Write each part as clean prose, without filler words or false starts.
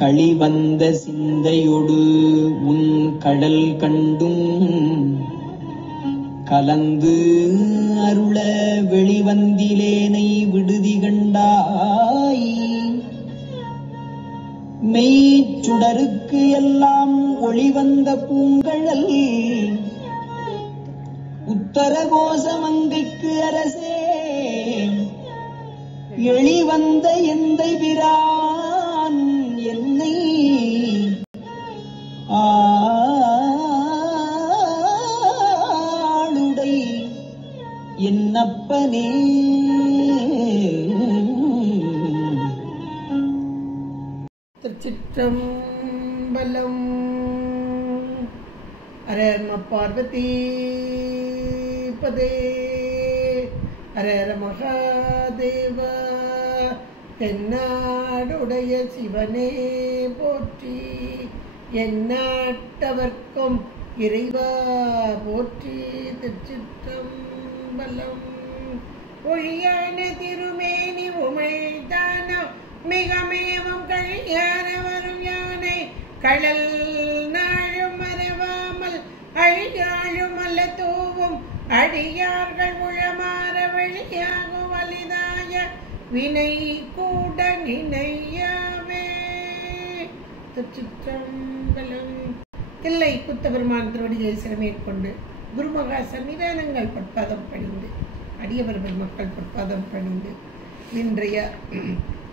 களிவந்த சிந்தையொடு உன் கடல் கண்டும் கலந்து அருள வெளிவந்திலேனை விடுதி கண்டாய். மெய்ச்சுடருக்கு எல்லாம் ஒளிவந்த பூங்கழல் உத்தரகோசமங்கைக்கு அரசே எளிவந்த எந்தை பிரான் என்னை ஆளுடை என்னப்பனே. திருச்சிற்றம்பலம். ஹர நம பார்வதி பதே ஹர ஹர மகாதேவ. தென்னாடுடைய சிவனே போற்றி, எந்நாட்டவர்க்கும் இறைவா போற்றி. திருச்சிற்றம்பலம். ஒழியான திருமேனி உமைதானம் மிகமேவும் கழியான வரும் யானை கடல் நாழும் மறவாமல் அழியாழும் அல்ல தூவும் அடியார்கள் உளமாற வெளியாகும் வலிதாய வினை கூட நினையாவே. திருச்சிற்றம்பலம். தில்லை குத்தபெருமான் திருவடிகளை சிறமேற்கொண்டு குருமகா சன்னிதானங்கள் பொற்பாதம் பணிந்து அடியவர் மக்கள் பொற்பாதம் பணிந்து இன்றைய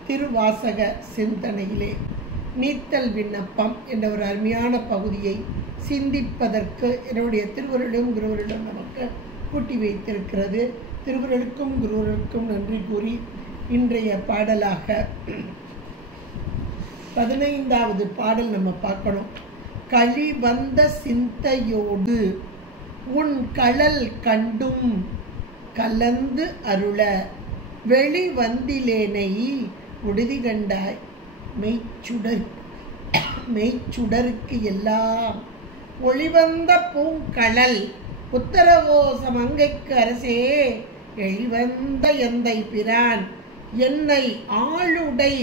திருவாசக சிந்தனையிலே நீத்தல் விண்ணப்பம் என்ற ஒரு அருமையான பகுதியை சிந்திப்பதற்கு என்னுடைய திருவருளும் குருவருளும் நமக்கு கூட்டி வைத்திருக்கிறது. திருவருளுக்கும் குருவருளுக்கும் நன்றி கூறி இன்றைய பாடலாக 15வது பாடல் நம்ம பார்க்கணும். களிவந்த சிந்தையோடு உன் கடல் கண்டும் கலந்து அருள வெளிவந்திலேனை உறுதி கண்டாய். மெய்ச்சுடருக்கு எல்லாம் ஒளிவந்த பூங்கழல் உத்தரகோசமங்கைக்கு அரசே எழிவந்த எந்தை பிரான் என்னை ஆளுடை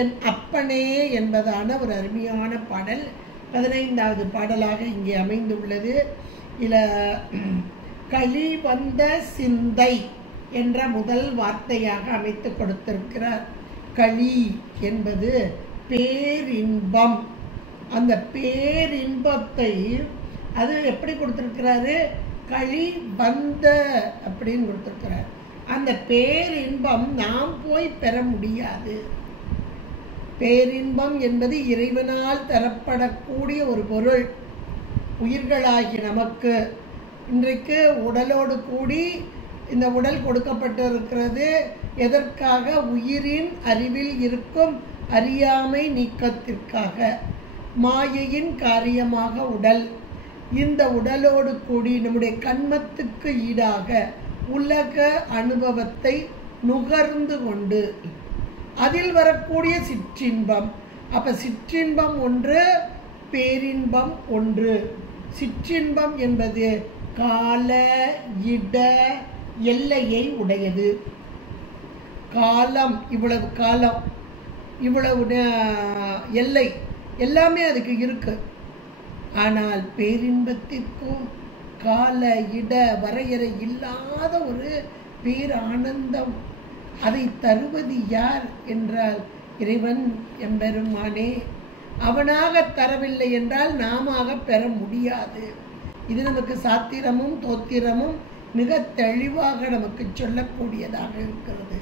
என் அப்பனே என்பதான ஒரு அருமையான பாடல் 15வது பாடலாக இங்கே அமைந்துள்ளது. இதில் களிவந்த சிந்தை என்ற முதல் வார்த்தையாக அமைத்து கொடுத்திருக்கிறார். களி என்பது பேரின்பம். அந்த பேரின்பத்தை அது எப்படி கொடுத்திருக்கிறாரு? களி வந்த அப்படின்னு கொடுத்திருக்கிறார். அந்த பேரின்பம் நாம் போய் பெற முடியாது. பேரின்பம் என்பது இறைவனால் தரப்படக்கூடிய ஒரு பொருள். உயிர்களாகி நமக்கு இன்றைக்கு உடலோடு கூடி இந்த உடல் கொடுக்கப்பட்டிருக்கிறது. எதற்காக? உயிரின் அறிவில் இருக்கும் அறியாமை நீக்கத்திற்காக. மாயையின் காரியமாக உடல். இந்த உடலோடு கூடி நம்முடைய கண்மத்துக்கு ஈடாக உலக அனுபவத்தை நுகர்ந்து கொண்டு அதில் வரக்கூடிய சிற்றின்பம். அப்ப சிற்றின்பம் ஒன்று, பேரின்பம் ஒன்று. சிற்றின்பம் என்பது கால இட எல்லையை உடையது. காலம், இவ்வளவு காலம், இவ்வளவு எல்லை எல்லாமே அதுக்கு இருக்கு. ஆனால் பேரின்பத்திற்கும் கால இட வரையறை இல்லாத ஒரு பேரானந்தம். அதை தருவது யார் என்றால் இறைவன் எம்பெருமானே. அவனாக தரவில்லை என்றால் நாம பெற முடியாது. இது நமக்கு சாத்திரமும் தோத்திரமும் மிக தெளிவாக நமக்கு சொல்லக்கூடியதாக இருக்கிறது.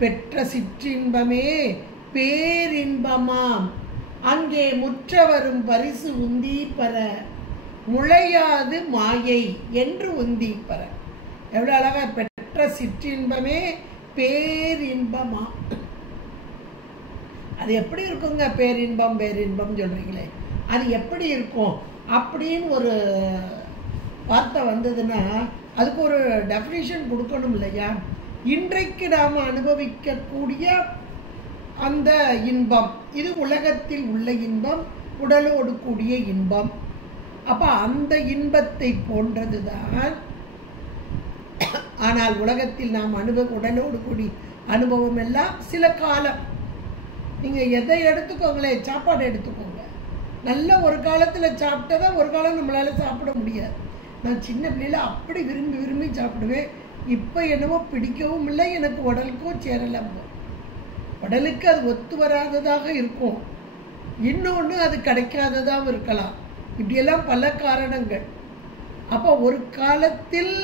பெற்ற சிற்றின்பமே பேரின்பமாம் அங்கே முற்ற வரும் பரிசு உந்தி பெற முளையாது மாயை என்று உந்தி பெற. எவ்வளவு அழகா! பெற்ற சிற்றின்பமே பேரின்பமா. அது எப்படி இருக்குங்க? பேரின்பம் பேரின்பம் சொல்றீங்களே, அது எப்படி இருக்கும் அப்படின்னு ஒரு வார்த்தை வந்ததுன்னா அதுக்கு ஒரு டெஃபினிஷன் கொடுக்கணும் இல்லையா? இன்றைக்கு நாம் அனுபவிக்கக்கூடிய அந்த இன்பம், இது உலகத்தில் உள்ள இன்பம், உடலோடு கூடிய இன்பம். அப்ப அந்த இன்பத்தை போன்றதுதான். ஆனால் உலகத்தில் நாம் உடலோடு கூடி அனுபவம் எல்லாம் சில காலம். நீங்க எதை எடுத்துக்கோங்களேன், சாப்பாடு எடுத்துக்கோங்க. நல்ல ஒரு காலத்துல சாப்பிட்டதா ஒரு காலம் நம்மளால சாப்பிட முடியாது. நான் சின்ன பிள்ளையில அப்படி விரும்பி விரும்பி சாப்பிடுவேன். இப்போ என்னவோ பிடிக்கவும் இல்லை, எனக்கு உடலுக்கும் சேரல. உடலுக்கு அது ஒத்து வராததாக இருக்கும், இன்னொன்று அது கிடைக்காததாகவும் இருக்கலாம். இப்படியெல்லாம் பல காரணங்கள். அப்போ ஒரு காலத்தில்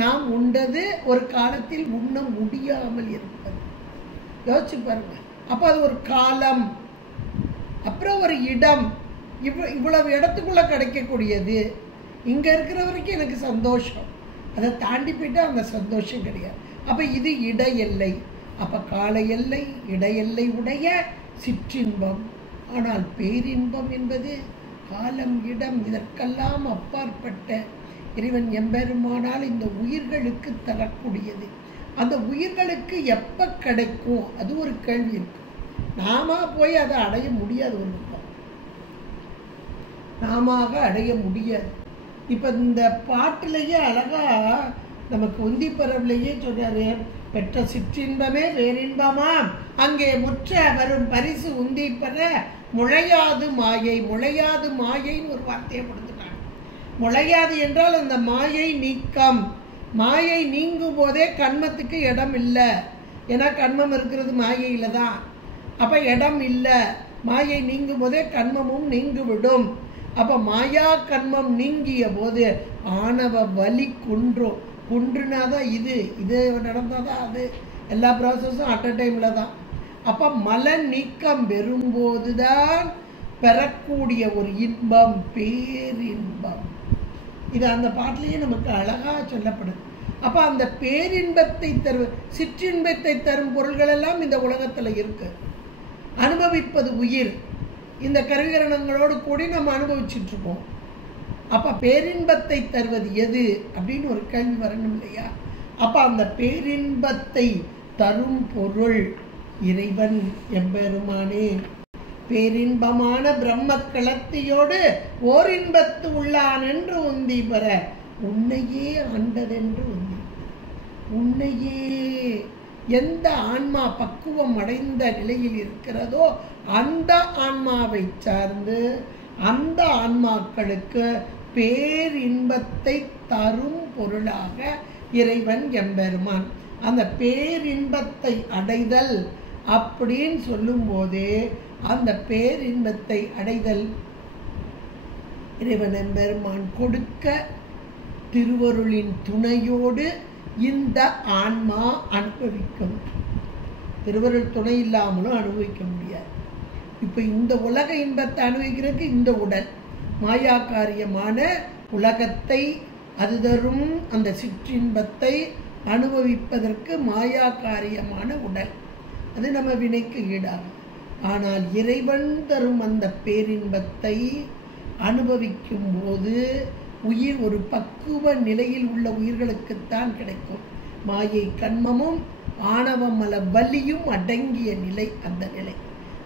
நாம் உண்டது ஒரு காலத்தில் உண்ண முடியாமல் இருப்பது. யோசிச்சு பாருங்க. அப்போ அது ஒரு காலம், அப்புறம் ஒரு இடம். இவ்வளவு இடத்துக்குள்ள கிடைக்கக்கூடியது. இங்க இருக்கிற வரைக்கும் எனக்கு சந்தோஷம், அதை தாண்டி போயிட்டா அந்த சந்தோஷம் கிடையாது. அப்ப இது இட எல்லை. அப்ப கால எல்லை, இட எல்லை உடைய சிற்றின்பம். ஆனால் பேரின்பம் என்பது காலம், இடம் இதற்கெல்லாம் அப்பாற்பட்ட இறைவன் எம்பெருமானால் இந்த உயிர்களுக்கு தரக்கூடியது. அந்த உயிர்களுக்கு எப்ப கிடைக்கும் அது ஒரு கேள்வி இருக்கு. நாம போய் அதை அடைய முடியாது. ஒரு நாம அடைய முடியாது. இப்ப இந்த பாட்டிலேயே அழகா நமக்கு உந்தி பரவலையே சொல்றாரு, பெற்ற சிற்றின்பமே வேறின்பமா அங்கே முற்ற வரும் பரிசு உந்தி பெற முளையாது மாயை. முளையாது மாயைன்னு ஒரு வார்த்தையை கொடுத்துட்டாங்க. முளையாது என்றால் அந்த மாயை நீக்கம். மாயை நீங்கும் போதே கண்மத்துக்கு இடம் இல்லை. ஏன்னா கண்மம் இருக்கிறது மாயையில தான். அப்ப இடம் இல்லை. மாயை நீங்கும் போதே கண்மமும் நீங்கு விடும். அப்ப மாயா கண்மம் நீங்கிய போது ஆணவ வலி குன்றும். குன்றுனாதான் இது நடந்தாதான் அது. எல்லா ப்ராசஸும் அட் அ டைம்ல தான். அப்ப மல நீக்கம் பெறும்போதுதான் பெறக்கூடிய ஒரு இன்பம் பேரின்பம். இது அந்த பாட்டிலேயே நமக்கு அழகா சொல்லப்படுது. அப்ப அந்த பேரின்பத்தை தரும், சிற்றின்பத்தை தரும் பொருள்கள் எல்லாம் இந்த உலகத்துல இருக்கு. அனுபவிப்பது உயிர். இந்த கருவிகரணங்களோடு கூடி நம்ம அனுபவிச்சுட்டு இருக்கோம். அப்ப பேரின்பத்தை தருவது எது அப்படின்னு ஒரு கேள்வி வரணும் இல்லையா? அப்ப அந்த பேரின்பத்தை தரும் பொருள் இறைவன் எம்பெருமானே. பேரின்பமான பிரம்ம களத்தியோடு ஓர் இன்பத்து உள்ளான் என்று உந்தி பெற உன்னையே ஆண்டதென்று உந்தி. உன்னையே எந்த ஆன்மா பக்குவம் அடைந்த நிலையில் இருக்கிறதோ அந்த ஆன்மாவை சார்ந்து அந்த ஆன்மாக்களுக்கு பேரின்பத்தை தரும் பொருளாக இறைவன் எம்பெருமான். அந்த பேரின்பத்தை அடைதல் அப்படின்னு சொல்லும் போதே அந்த பேரின்பத்தை அடைதல் இறைவன் எம்பெருமான் கொடுக்க திருவருளின் துணையோடு இந்த ஆன்மா அனுபவிக்கும். திருவருள் துணை இல்லாமலும் அனுபவிக்க முடியாது. இப்ப இந்த உலக இன்பத்தை அனுபவிக்கிறதுக்கு இந்த உடல் மாயா காரியமான உலகத்தை அது தரும் அந்த சிற்றின்பத்தை அனுபவிப்பதற்கு மாயா காரியமான உடல் அது நம்ம வினைக்கு ஈடாகும். ஆனால் இறைவன் தரும் அந்த பேரின்பத்தை அனுபவிக்கும் போது உயிர் ஒரு பக்குவ நிலையில் உள்ள உயிர்களுக்குத்தான் கிடைக்கும். மாயை கண்மமும் ஆணவமல வலியும் அடங்கிய நிலை, அந்த நிலை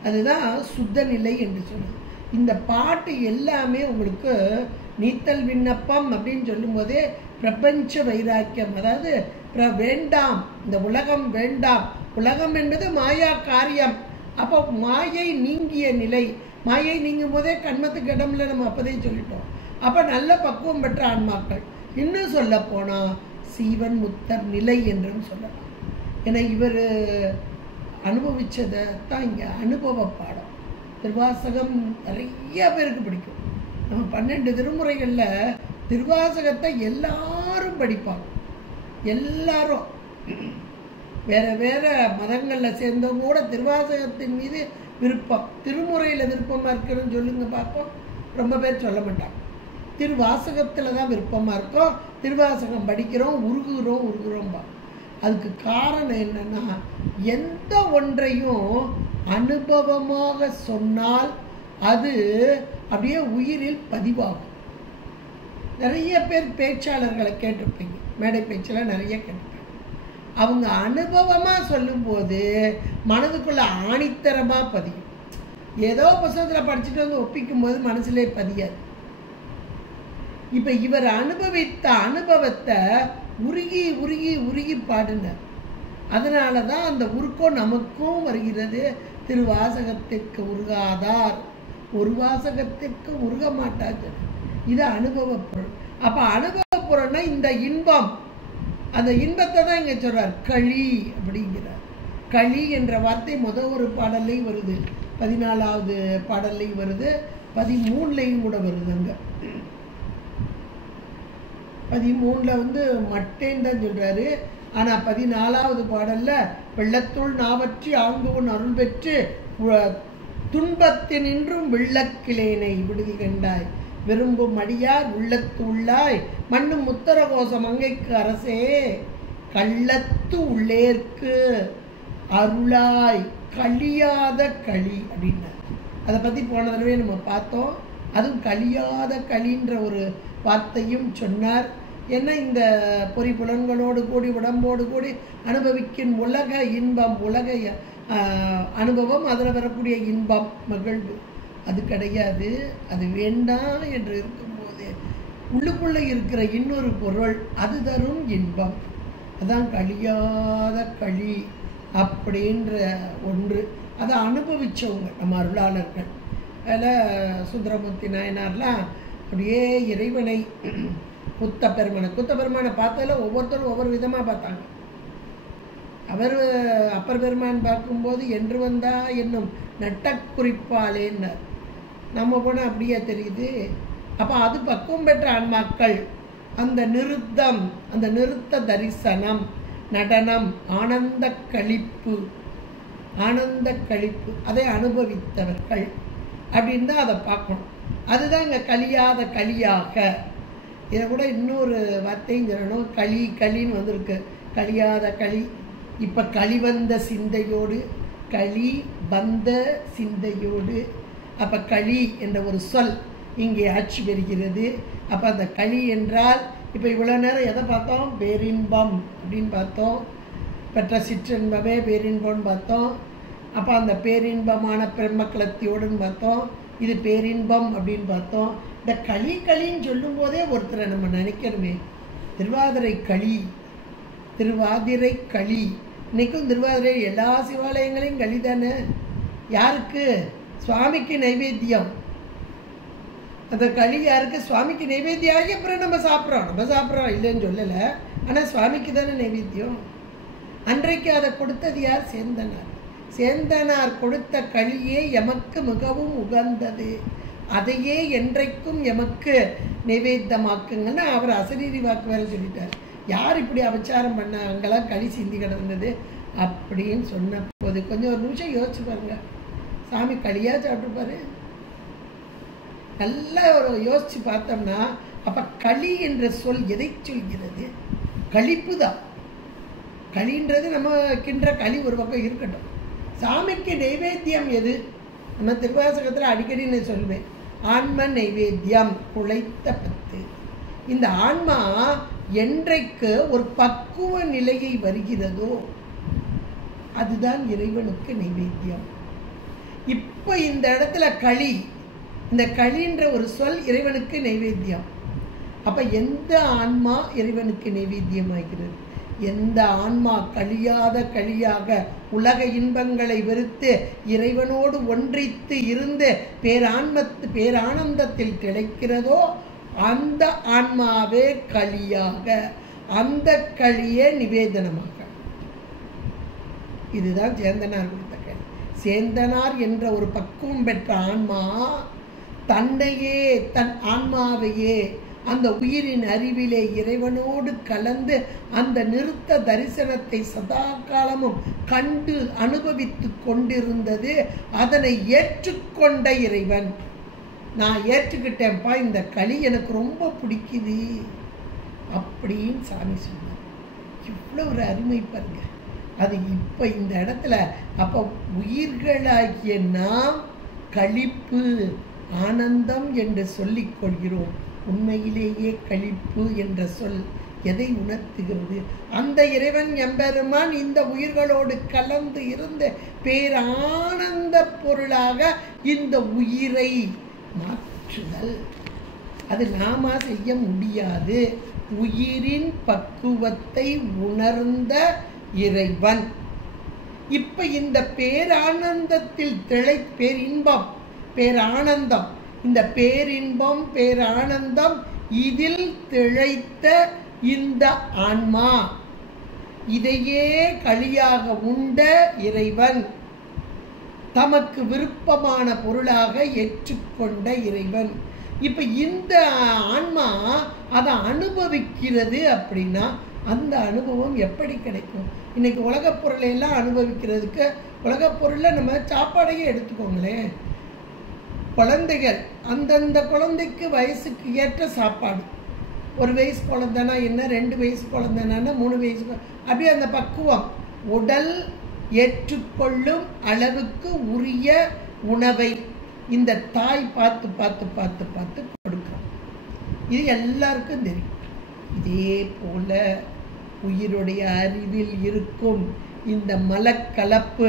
அதுதான் சுத்த நிலை என்று சொல்லுது. இந்த பாட்டு எல்லாமே உங்களுக்கு நீத்தல் விண்ணப்பம் அப்படின்னு சொல்லும் போதே பிரபஞ்ச வைராக்கியம், அதாவது வேண்டாம், இந்த உலகம் வேண்டாம். உலகம் என்பது மாயா காரியம். அப்போ மாயை நீங்கிய நிலை. மாயை நீங்கும் போதே கண்மத்துக்கு இடம்ல நம்ம அப்பதே சொல்லிட்டோம். அப்ப நல்ல பக்குவம் பெற்ற ஆன்மாக்கள். இன்னும் சொல்ல போனா சீவன் முத்தர் நிலை என்றும் சொல்லலாம். ஏன்னா இவர் அனுபவிச்சதை தான் இங்க அனுபவ பாடம். திருவாசகம் நிறைய பேருக்கு பிடிக்கும். நம்ம 12 திருமுறைகள்ல திருவாசகத்தை எல்லாரும் படிப்பாங்க. எல்லாரும் வேற வேற மதங்கள்ல சேர்ந்தவங்க கூட திருவாசகத்தின் மீது விருப்பம், திருமுறையில விருப்பமா இருக்குன்னு சொல்லுங்க பார்ப்போம். ரொம்ப பேர் சொல்ல மாட்டாங்க. திருவாசகத்துல தான் விருப்பமா இருக்கும். திருவாசகம் படிக்கிறோம், உருகுறோம். அதுக்கு காரணம் என்னன்னா, எந்த ஒன்றையும் அனுபவமாக சொன்னால் அது அப்படியே உயிரில் பதிவாகும். நிறைய பேர் பேச்சாளர்களை கேட்டிருப்பீங்க, மேடை பேச்சில் நிறைய கேட்டிருப்பீங்க. அவங்க அனுபவமாக சொல்லும்போது மனதுக்குள்ள ஆணித்தரமாக பதியும். ஏதோ புத்தகத்தில் படிச்சுட்டு வந்து ஒப்பிக்கும் போது மனசுலே பதியாது. இப்போ இவர் அனுபவித்த அனுபவத்தை உருகி உருகி உருகி பாடினார். அதனால தான் அந்த உருக்கம் நமக்கும் வருகிறது. திருவாசகத்திற்கு உருகாதார் ஒரு வாசகத்திற்கு உருக மாட்டாங்க. இது அனுபவ பொருள். அப்போ அனுபவ பொருள்னா இந்த இன்பம், அந்த இன்பத்தை தான் இங்கே சொல்றார் களி அப்படிங்கிறார். களி என்ற வார்த்தை முதல் ஒரு பாடல்லையும் வருது, 14வது பாடல்லையும் வருது, 13லையும் கூட வருது. அங்கே 13ல் மட்டேன்னு தான் சொல்றாரு. ஆனால் 14வது பாடல்ல வெள்ளத்துள் நாவற்றி ஆங்குவன் அருள் பெற்று துன்பத்தினின்றும் வெள்ளக்கிளேனை விடுதி கண்டாய் விரும்பும் அடியார் உள்ளத்து உள்ளாய் மண்ணும் முத்தரகோசம் அங்கைக்கு அரசே கள்ளத்து உள்ளேற்கு அருளாய் கழியாத களி அப்படின்னா அதை பற்றி போன தடவை நம்ம பார்த்தோம். அதுவும் கழியாத களின்ற ஒரு வார்த்தையும் சொன்னார். ஏன்னா இந்த பொறி புலன்களோடு கூடி உடம்போடு கூடி அனுபவிக்கும் உலக இன்பம், உலக அனுபவம், அதில் வரக்கூடிய இன்பம் மகிழ்வு அது கிடையாது. அது வேண்டாம் என்று இருக்கும்போது உள்ளுக்குள்ளே இருக்கிற இன்னொரு பொருள் அது தரும் இன்பம். அதான் கழியாத களி அப்படின்ற ஒன்று. அதை அனுபவித்தவங்க நம்ம அருளாளர்கள். அதில் சுந்தரமூர்த்தி நாயனார்லாம் அப்படியே இறைவனை குத்தப்பெருமானை பார்த்ததில் ஒவ்வொருத்தரும் ஒவ்வொரு விதமாக பார்த்தாங்க. அவர் அப்பர் பெருமான் பார்க்கும்போது என்று வந்தா என்னும் நட்டக்குறிப்பாளேன்னார். நம்ம போனால் அப்படியே தெரியுது. அப்போ அது பக்குவம் பெற்ற ஆன்மாக்கள் அந்த நிறுத்தம், அந்த நிறுத்த தரிசனம், நடனம், ஆனந்த களிப்பு, ஆனந்த களிப்பு அதை அனுபவித்தவர்கள் அப்படின்னு தான் அதை பார்க்கணும். அதுதான் இங்கே கழியாத களியாக. இதை கூட இன்னொரு வார்த்தையும் சொல்லணும். களி களின்னு வந்திருக்கு, கழியாத களி. இப்போ களி வந்த சிந்தையோடு, களி வந்த சிந்தையோடு. அப்போ களி என்ற ஒரு சொல் இங்கே ஆட்சி பெறுகிறது. அப்போ அந்த களி என்றால் இப்போ இவ்வளோ நேரம் எதை பார்த்தோம்? பேரின்பம் அப்படின்னு பார்த்தோம். பெற்ற சிற்றின்பமே பேரின்பம்னு பார்த்தோம். அப்போ அந்த பேரின்பமான பிரம்மக்களத்தியோடுன்னு பார்த்தோம். இது பேரின்பம் அப்படின்னு பார்த்தோம். இந்த களி களின்னு சொல்லும் போதே ஒருத்தரை நம்ம நினைக்கிறோமே, திருவாதிரை களி, திருவாதிரை களி. இன்னைக்கும் திருவாதிரை எல்லா சிவாலயங்களையும் களி தானே. யாருக்கு? சுவாமிக்கு நைவேத்தியம். அந்த களி யாருக்கு? சுவாமிக்கு நைவேத்தியம் ஆகி அப்புறம் நம்ம சாப்பிட்றோம் இல்லைன்னு சொல்லலை. ஆனால் சுவாமிக்கு தானே நைவேத்தியம். அன்றைக்கு அதை கொடுத்தது யார்? சேந்தனார். சேந்தனார் கொடுத்த களியே எமக்கு மிகவும் உகந்தது, அதையே என்றைக்கும் எமக்கு நிவேதமாக்குங்கன்னு அவர் அசரீரி வாக்கு வேற சொல்லிட்டார். யார் இப்படி அபச்சாரம் பண்ண? அங்கெல்லாம் களி சிந்தி கிடந்தது அப்படின்னு சொன்ன போது கொஞ்சம் ஒரு நிமிஷம் யோசிச்சு பாருங்க. சாமி களியா சாப்பிட்டுப்பாரு. நல்லா ஒரு யோசிச்சு பார்த்தோம்னா அப்ப களி என்ற சொல் எதை சொல்கிறது? களிப்பு தான். களின்றது நம்ம கின்ற களி ஒரு பக்கம் இருக்கட்டும். சாமிக்கு நைவேத்தியம் எது? நம்ம திருவாசகத்தில் அடிக்கடி நான் சொல்வேன், ஆன்ம நைவேத்தியம் குழைத்த பத்து. இந்த ஆன்மா என்றைக்கு ஒரு பக்குவ நிலையை வருகிறதோ அதுதான் இறைவனுக்கு நைவேத்தியம். இப்போ இந்த இடத்துல களி, இந்த களின்ற ஒரு சொல் இறைவனுக்கு நைவேத்தியம். அப்ப எந்த ஆன்மா இறைவனுக்கு நைவேத்தியம் ஆகிறது? எந்த ஆன்மா கழியாத களியாக உலக இன்பங்களை வெறுத்து இறைவனோடு ஒன்றித்து இருந்து பேரானந்தத்தில் கிடைக்கிறதோ அந்த ஆன்மாவே களியாக, அந்த களியே நிவேதனமாக. இதுதான் சேந்தனார் கொடுத்த களி. சேந்தனார் என்ற ஒரு பக்குவம் பெற்ற ஆன்மா தன்னையே, தன் ஆன்மாவையே அந்த உயிரின் அறிவிலே இறைவனோடு கலந்து அந்த நிறுத்த தரிசனத்தை சதா காலமும் கண்டு அனுபவித்து கொண்டிருந்தது. அதனை ஏற்றுக்கொண்ட இறைவன், நான் ஏற்றுக்கிட்டேன்ப்பா, இந்த களி எனக்கு ரொம்ப பிடிக்குது அப்படின்னு சாமி சொன்னார். இவ்வளோ ஒரு அருமை பாருங்க. அது இப்போ இந்த இடத்துல அப்போ உயிர்களாகிய நாம் களிப்பு ஆனந்தம் என்று சொல்லிக் கொள்கிறோம். உண்மையிலேயே களிப்பு என்ற சொல் எதை உணர்த்துகிறது? அந்த இறைவன் எம்பெருமான் இந்த உயிர்களோடு கலந்து இருந்த பேரானந்த பொருளாக இந்த உயிரை மாற்றுதல். அது நாம செய்ய முடியாது. உயிரின் பக்குவத்தை உணர்ந்த இறைவன் இப்ப இந்த பேரானந்தத்தில் பேரின்பம் பேரானந்தம், இந்த பேரின்பம் பேரானந்தம் இதில் திளைத்த இந்த ஆன்மா, இதையே களியாக உண்ட இறைவன், தமக்கு விருப்பமான பொருளாக ஏற்றுக்கொண்ட இறைவன். இப்ப இந்த ஆன்மா அதை அனுபவிக்கிறது அப்படின்னா அந்த அனுபவம் எப்படி கிடைக்கும்? இன்னைக்கு உலகப் பொருளை எல்லாம் அனுபவிக்கிறதுக்கு, உலகப் பொருளை நம்ம சாப்பாடையே எடுத்துக்கோங்களேன். குழந்தைகள் அந்தந்த குழந்தைக்கு வயசுக்கு ஏற்ற சாப்பாடு, 1 வயசு குழந்தைனா என்ன, 2 வயசு குழந்தைனா 3 வயசு, அப்படியே அந்த பக்குவம் உடல் ஏற்றுக்கொள்ளும் அளவுக்கு உரிய உணவை இந்த தாய் பார்த்து பார்த்து பார்த்து பார்த்து கொடுக்கிறோம். இது எல்லாருக்கும் தெரியும். இதே போல உயிருடைய அறிவில் இருக்கும் இந்த மலக்கலப்பு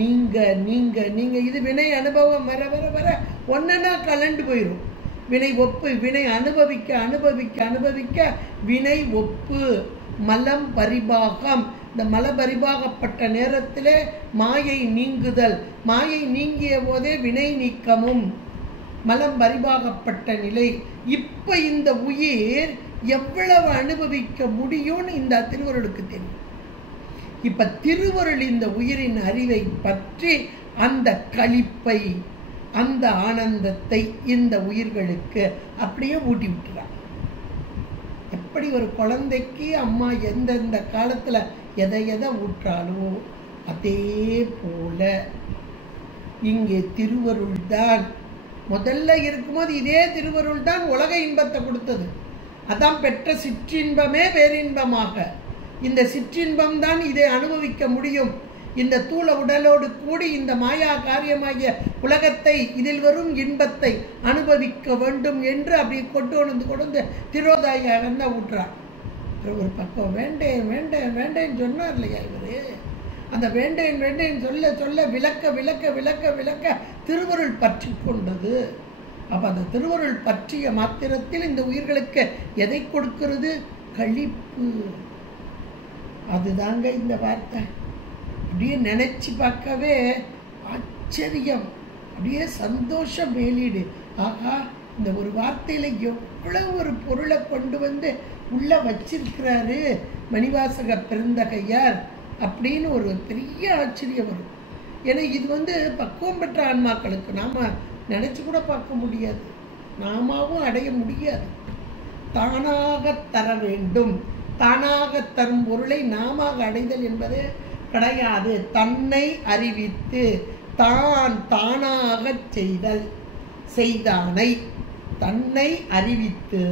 நீங்க நீங்க நீங்க இது வினை அனுபவம் வர வர வர ஒன்னா கலண்டு போயிடும். வினை ஒப்பு, வினை அனுபவிக்க அனுபவிக்க அனுபவிக்க வினை ஒப்பு, மலம் பரிபாகம். இந்த மல பரிபாகப்பட்ட நேரத்திலே மாயை நீங்குதல், மாயை நீங்கிய போதே வினை நீக்கமும், மலம் பரிபாகப்பட்ட நிலை. இப்ப இந்த உயிர் எவ்வளவு அனுபவிக்க முடியும்னு இந்த திருவருளுக்கு தெரியும். இப்ப திருவருள் இந்த உயிரின் அறிவை பற்றி அந்த களிப்பை, அந்த ஆனந்தத்தை இந்த உயிர்களுக்கு அப்படியே ஊட்டி விட்டுறார். எப்படி ஒரு குழந்தைக்கு அம்மா எந்தெந்த காலத்துல எதை எதை ஊற்றாலோ அதே போல இங்கே திருவருள் தான் முதல்ல இருக்கும்போது இதே திருவருள் தான் உலக இன்பத்தை கொடுத்தது. அதான் பெற்ற சிற்றின்பமே பேரின்பமாக. இந்த சிற்றின்பம் தான் இதை அனுபவிக்க முடியும். இந்த தூள உடலோடு கூடி இந்த மாயா காரியமாகிய உலகத்தை, இதில் வரும் இன்பத்தை அனுபவிக்க வேண்டும் என்று அப்படி கொண்டு திரோதாயாக தான் ஊற்றார். ஒரு பக்கம் வேண்டேன் வேண்டேன் வேண்டேன்னு சொன்னார் இல்லையா இவரு. அந்த வேண்டேன் வேண்டேன் சொல்ல சொல்ல விளக்க விளக்க விளக்க விளக்க திருவருள் பற்றி கொண்டது. அப்ப அந்த திருவருள் பற்றிய மாத்திரத்தில் இந்த உயிர்களுக்கு எதை கொடுக்கிறது? களிப்பு. அதுதாங்க இந்த வார்த்தை. அப்படியே நினைச்சு பார்க்கவே ஆச்சரியம், அப்படியே சந்தோஷம் மேலீடு. ஆகா, இந்த ஒரு வார்த்தையில எவ்வளவு ஒரு பொருளை கொண்டு வந்து உள்ள வச்சிருக்கிறாரு மணிவாசக பெருந்தகையார் அப்படின்னு ஒரு பெரிய ஆச்சரியம் வரும். ஏன்னா இது பக்குவம் பெற்ற ஆன்மாக்களுக்கு நாம நினைச்சு கூட பார்க்க முடியாது, நாமாவும் அடைய முடியாது. தானாக தர வேண்டும். தானாக தரும் பொருளை நாம அடைதல் என்பது கிடையாது. தன்னை அறிவித்து தான் தானாக செய்தல் செய்தானை, தன்னை அறிவித்து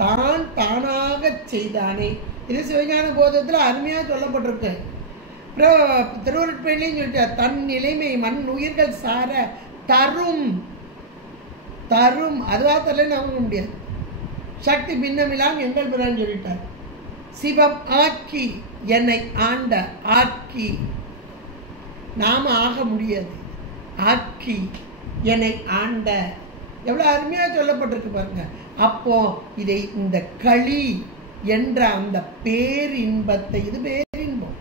தான் தானாக செய்தானை. இது சிவஞான போதத்தில் அருமையாக சொல்லப்பட்டிருக்கு. அப்புறம் திருவருட்பயன்லையும் சொல்லிட்டார், தன் நிலைமை மண் உயிர்கள் சார தரும் தரும். அதுவா தரல நம்ப முடியாது. சக்தி பின்னமில்லாம் எங்கள் பிறான்னு சொல்லிட்டார். சிவம் ஆக்கி என்னை ஆண்ட, ஆக்கி நாம ஆக முடியாது, ஆக்கி என்னை ஆண்ட. எவ்வளவு அருமையா சொல்லப்பட்டிருக்கு பாருங்க. அப்போ இதை இந்த களி என்ற அந்த பேரின்பத்தை, இது பேரின்பம்,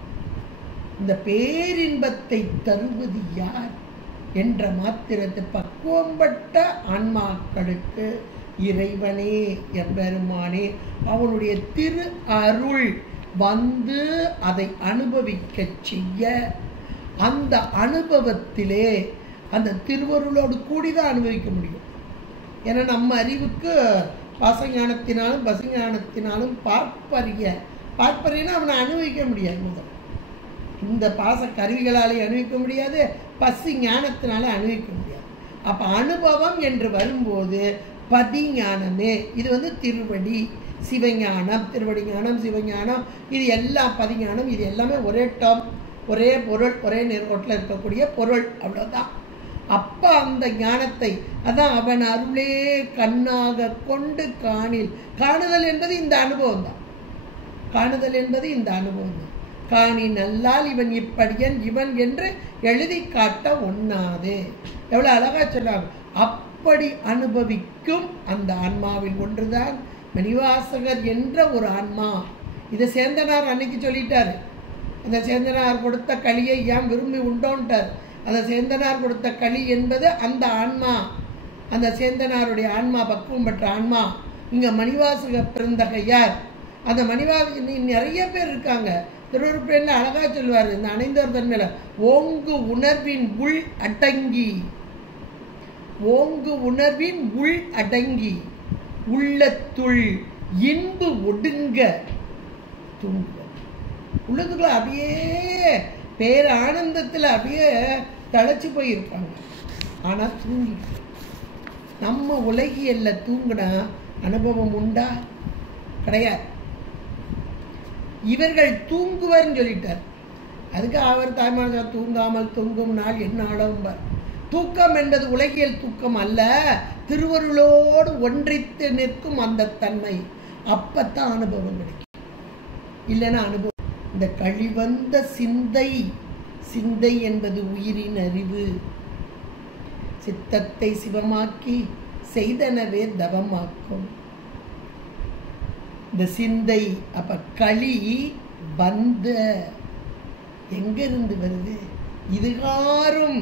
இந்த பேரின்பத்தை தருவது யார் என்ற மாத்திரத்தை பக்குவம்பட்ட ஆன்மாக்களுக்கு இறைவனே எம்பெருமானே அவனுடைய திரு அருள் வந்து அதை அனுபவிக்க செய்ய, அந்த அனுபவத்திலே அந்த திருவருளோடு கூடிதான் அனுபவிக்க முடியும். ஏன்னா நம்ம அறிவுக்கு பாசஞானத்தினாலும் பசஞானத்தினாலும் பார்ப்பறியனா அவனை அனுபவிக்க முடியாது. முதல் இந்த பாச கருவிகளாலே அனுபவிக்க முடியாது, பசி ஞானத்தினால அனுபவிக்க முடியாது. அப்ப அனுபவம் என்று வரும்போது பதிஞானமே. இது திருவடி சிவஞானம், திருவடி ஞானம் சிவஞானம், இது எல்லாம் பதிஞானம். இது எல்லாமே ஒரே டேர்ம், ஒரே பொருள், ஒரே நேர்கோட்டில் இருக்கக்கூடிய பொருள், அவ்வளோதான். அப்ப அந்த ஞானத்தை அதான் அவன் அருளே கண்ணாக கொண்டு காணில். காணுதல் என்பது இந்த அனுபவம் தான். காணுதல் என்பது இந்த அனுபவம் தான். காணி நல்லால் இவன் இப்படியன் இவன் என்று எழுதி காட்ட ஒண்ணாது. எவ்வளவு அழகா சொல்றாங்க. அப்படி அனுபவிக்கும் அந்த ஆன்மாவில் ஒன்றுதான் மணிவாசகர் என்ற ஒரு ஆன்மா. இதை சேந்தனார் அன்னைக்கு சொல்லிட்டாரு. அந்த சேந்தனார் கொடுத்த களியை ஏன் விரும்பி உண்டோன்ட்டார். அந்த சேந்தனார் கொடுத்த களி என்பது அந்த ஆன்மா, அந்த சேந்தனாருடைய ஆன்மா, பக்குவம் பெற்ற ஆன்மா. இங்க மணிவாசக பெருந்தகையார், அந்த மணிவாசக நிறைய பேர் இருக்காங்க. திருவருட்பேர்ல அழகா சொல்லுவாரு இந்த அணைந்தோர் தன்மையில, ஓங்கு உணர்வின் உள் அடங்கி, ஓங்கு உணர்வின் உள் அடங்கி உள்ளத்துள் இன்பு ஒடுங்க தூங்குவது. உள்ளத்துக்குள்ள அப்படியே பேர் ஆனந்தத்துல அப்படியே தழைச்சு போயிருப்பாங்க. ஆனா தூங்கி நம்ம உலகியல்ல தூங்குனா அனுபவம் உண்டா? கிடையாது. இவர்கள் தூங்குவர்னு சொல்லிட்டார். அதுக்கு அவர் தாய்மான தூங்காமல் தூங்கும் நாள் என்ன ஆளவும்பார். தூக்கம் என்பது உலகியல் தூக்கம் அல்ல, திருவருளோடு ஒன்றித்து நிற்கும் அந்த தன்மை. அப்பத்தான் அனுபவம் கிடைக்கும். இல்லைன்னா அனுபவம். இந்த கழிவந்த சிந்தை, சிந்தை என்பது உயிரின் அறிவு. சித்தத்தை சிவமாக்கி செய்தனவே தவமாக்கும். இந்த சிந்தை அப்ப களி வந்த எங்கிருந்து வருது? இதுகாரும்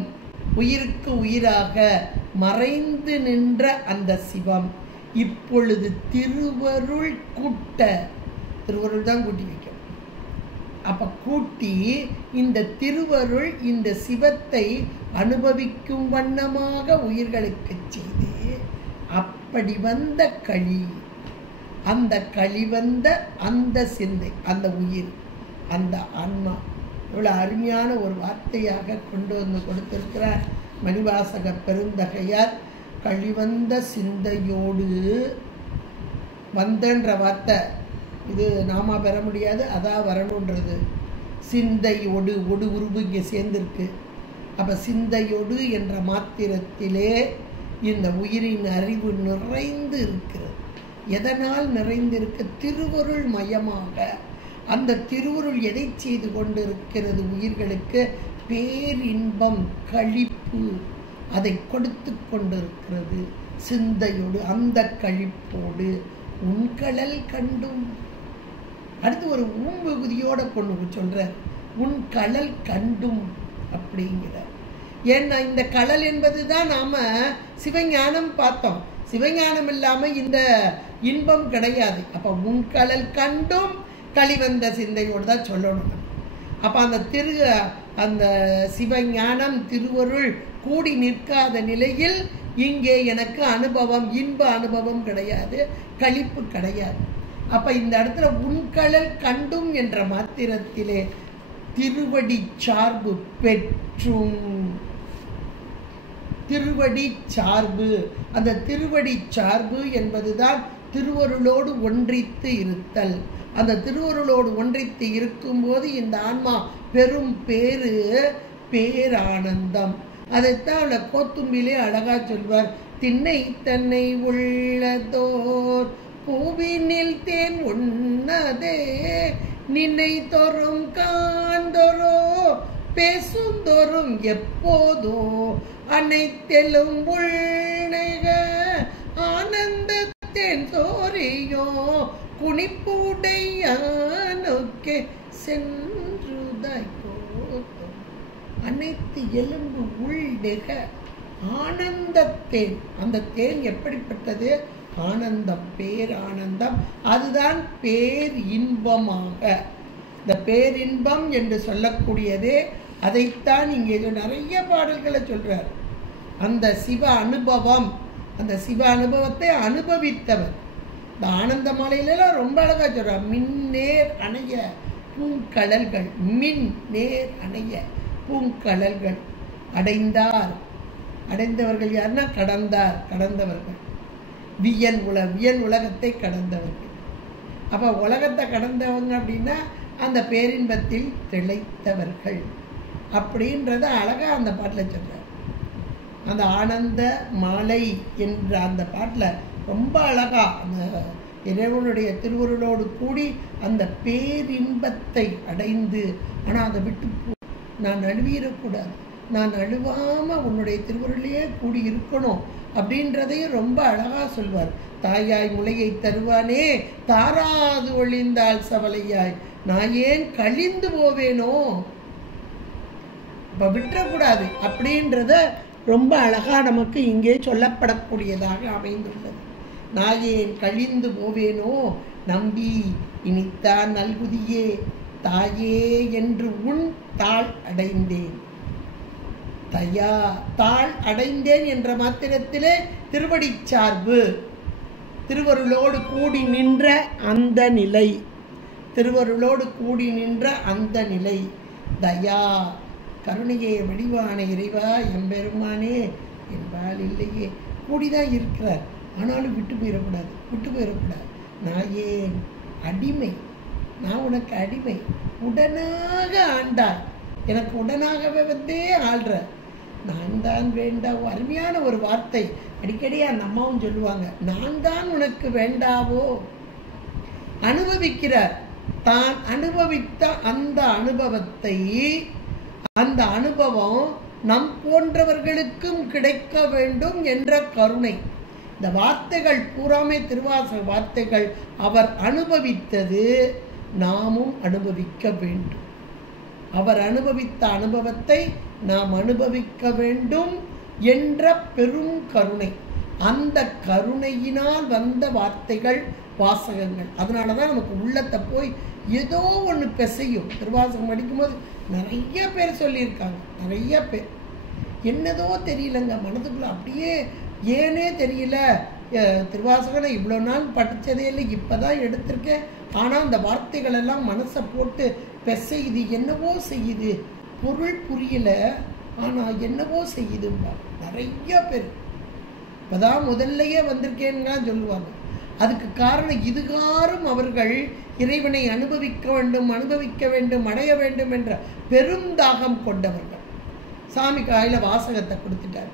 உயிருக்கு உயிராக மறைந்து நின்ற அந்த சிவம் இப்பொழுது திருவருள் கூட்ட, திருவருள் தான் கூட்டி வைக்கும். அப்ப கூட்டி இந்த திருவருள் இந்த சிவத்தை அனுபவிக்கும் வண்ணமாக உயிர்களுக்கு செய்து அப்படி வந்த களி, அந்த களி வந்த அந்த சிந்தை, அந்த உயிர், அந்த ஆன்மா. இவ்வளவு அருமையான ஒரு வார்த்தையாக கொண்டு வந்து கொடுத்திருக்கிறார் மணிவாசக பெருந்தகையார். கழிவந்த சிந்தையோடு, வந்தன்ற வார்த்தை இது நாம பெற முடியாது, அதான் வரணுன்றது. சிந்தையோடு, ஒடு உருவு இங்கே சேர்ந்திருக்கு. அப்ப சிந்தையோடு என்ற மாத்திரத்திலே இந்த உயிரின் அறிவு நிறைந்து இருக்கிறது. எதனால் நிறைந்திருக்க? திருவருள் மயமாக. அந்த திருவருள் எதை செய்து கொண்டிருக்கிறது? உயிர்களுக்கு பேரின்பம், களிப்பு, அதை கொடுத்து கொண்டிருக்கிறது. சிந்தையோடு, அந்த களிப்போடு உன்கழல் கண்டும். அடுத்து ஒரு ஊம்பகுதியோட கொண்டு சொல்ற, உன் கடல் கண்டும் அப்படிங்கிறார். ஏன்னா இந்த கடல் என்பதுதான் நாம சிவஞானம் பார்த்தோம். சிவஞானம் இல்லாம இந்த இன்பம் கிடையாது. அப்ப உன் கடல் கண்டும் களிவந்த சிந்தையோடு தான் சொல்லணும். அப்ப அந்த சிவஞானம் திருவருள் கூடி நிற்காத நிலையில் இங்கே எனக்கு அனுபவம், இன்ப அனுபவம் கிடையாது, களிப்பு கிடையாது. அப்ப இந்த இடத்துல உன்கழல் கண்டும் என்ற மாத்திரத்திலே திருவடி சார்பு பெற்றும், திருவடி சார்பு, அந்த திருவடி சார்பு என்பதுதான் திருவருளோடு ஒன்றித்து இருத்தல். அந்த திருவருளோடு ஒன்றித்து இருக்கும்போது இந்த ஆன்மா பெரும் பேரு, பேரானந்தம். அதைத்தான் கோத்தும்பிலே அழகா சொல்வார். திண்ணை தன்னை உள்ளதோர் பூவினில் தேன் உண்ணதே நினை தோறும் காந்தோரோ பேசுந்தோறும் எப்போதோ அனைத்தெலும் உள்நக ஆனந்தத்தேன் சோரியோ குனிப்புடையானோக்கே சென்றுதாய் போதும். அனைத்து எலும்பு உள்நெக ஆனந்தத்தேன். அந்த தேன் எப்படிப்பட்டது? ஆனந்தம், பேரானந்தம். அதுதான் பேர் இன்பமாக. இந்த பேரின்பம் என்று சொல்லக்கூடியதே அதைத்தான் இங்கே நிறைய பாடல்களை சொல்றார். அந்த சிவ அனுபவம், அந்த சிவ அனுபவத்தை அனுபவித்தவர். இந்த ஆனந்த மாலையிலாம் ரொம்ப அழகா சொல்றார். மின்னேர் அணைய பூங்கடல்கள், மின் நேர் அணைய பூங்கடல்கள் அடைந்தார். அடைந்தவர்கள் யாருன்னா கடந்தார், கடந்தவர்கள். வியன் உலகத்தை கடந்தவர்கள். அப்ப உலகத்தை கடந்தவங்க அப்படின்னா அந்த பேரின்பத்தில் திளைத்தவர்கள் அப்படின்றத அழகா அந்த பாட்டில் சொல்றார். அந்த ஆனந்த மாலை என்ற அந்த பாட்டில் ரொம்ப அழகா அந்த இறைவனுடைய திருவருளோடு கூடி அந்த பேரின்பத்தை அடைந்து, ஆனால் அதை விட்டு நான் நழுவிடக்கூடாது, நான் நழுவாமல் உன்னுடைய திருவருளையே கூடி இருக்கணும் அப்படின்றதையும் ரொம்ப அழகா சொல்வார். தாயாய் முளையை தருவானே தாராது ஒளிந்தால் சவலையாய் நான் ஏன் கழிந்து போவேனோ, இப்போ விட்டுறக்கூடாது அப்படின்றத ரொம்ப அழகா நமக்கு இங்கே சொல்லப்படக்கூடியதாக அமைந்துள்ளது. நான் ஏன் கழிந்து போவேனோ நம்பி இனித்தான் நல்குதியே தாயே என்று உன் தாள் அடைந்தேன். தயா தாள் அடைந்தேன் என்ற மாத்திரத்திலே திருவடி சார்பு, திருவருளோடு கூடி நின்ற அந்த நிலை, திருவருளோடு கூடி நின்ற அந்த நிலை. தயா கருணையே வடிவான இறைவா எம்பெருமானே என்பால் இல்லையே, கூடிதான் இருக்கிறார், ஆனாலும் விட்டு போயிடக்கூடாது. நான் ஏன் அடிமை, நான் உனக்கு அடிமை, உடனாக ஆண்டாய், எனக்கு உடனாகவே வந்தே ஆள்ற, நான் தான் வேண்டாவோ. அருமையான ஒரு வார்த்தை, அடிக்கடி அந்த அம்மாவும் சொல்லுவாங்க, நான் தான் உனக்கு வேண்டாவோ. அனுபவிக்கிறார், தான் அனுபவித்த அந்த அனுபவத்தை, அந்த அனுபவம் நம் போன்றவர்களுக்கும் கிடைக்க வேண்டும் என்ற கருணை. இந்த வார்த்தைகள் பூராமே திருவாசக வார்த்தைகள். அவர் அனுபவித்தது நாமும் அனுபவிக்க வேண்டும். அவர் அனுபவித்த அனுபவத்தை நாம் அனுபவிக்க வேண்டும் என்ற பெரும் கருணை. அந்த கருணையினால் வந்த வார்த்தைகள் வாசகங்கள். அதனால தான் நமக்கு உள்ளத்தை போய் ஏதோ ஒன்று பிசையும். திருவாசகம் படிக்கும்போது நிறைய பேர் சொல்லியிருக்காங்க, நிறைய பேர் என்னதோ தெரியலங்க மனதுக்குள்ள, அப்படியே ஏனே தெரியல, திருவாசகனை இவ்வளோ நாள் படித்ததே இல்லை, இப்போ தான் எடுத்திருக்கேன், ஆனால் அந்த வார்த்தைகள் எல்லாம் மனசை போட்டு பிசையுது, என்னவோ செய்யுது, பொருள் புரியல, ஆனால் என்னவோ செய்யுதும்பா நிறைய பேர். இப்போதான் முதல்லையே வந்திருக்கேன்னு தான் சொல்லுவாங்க. அதுக்கு காரணம் இதுகாரும் அவர்கள் இறைவனை அனுபவிக்க வேண்டும், அடைய வேண்டும் என்ற பெரும் தாகம் கொண்டவர்கள். சாமி காயில வாசகத்தை கொடுத்துட்டார்,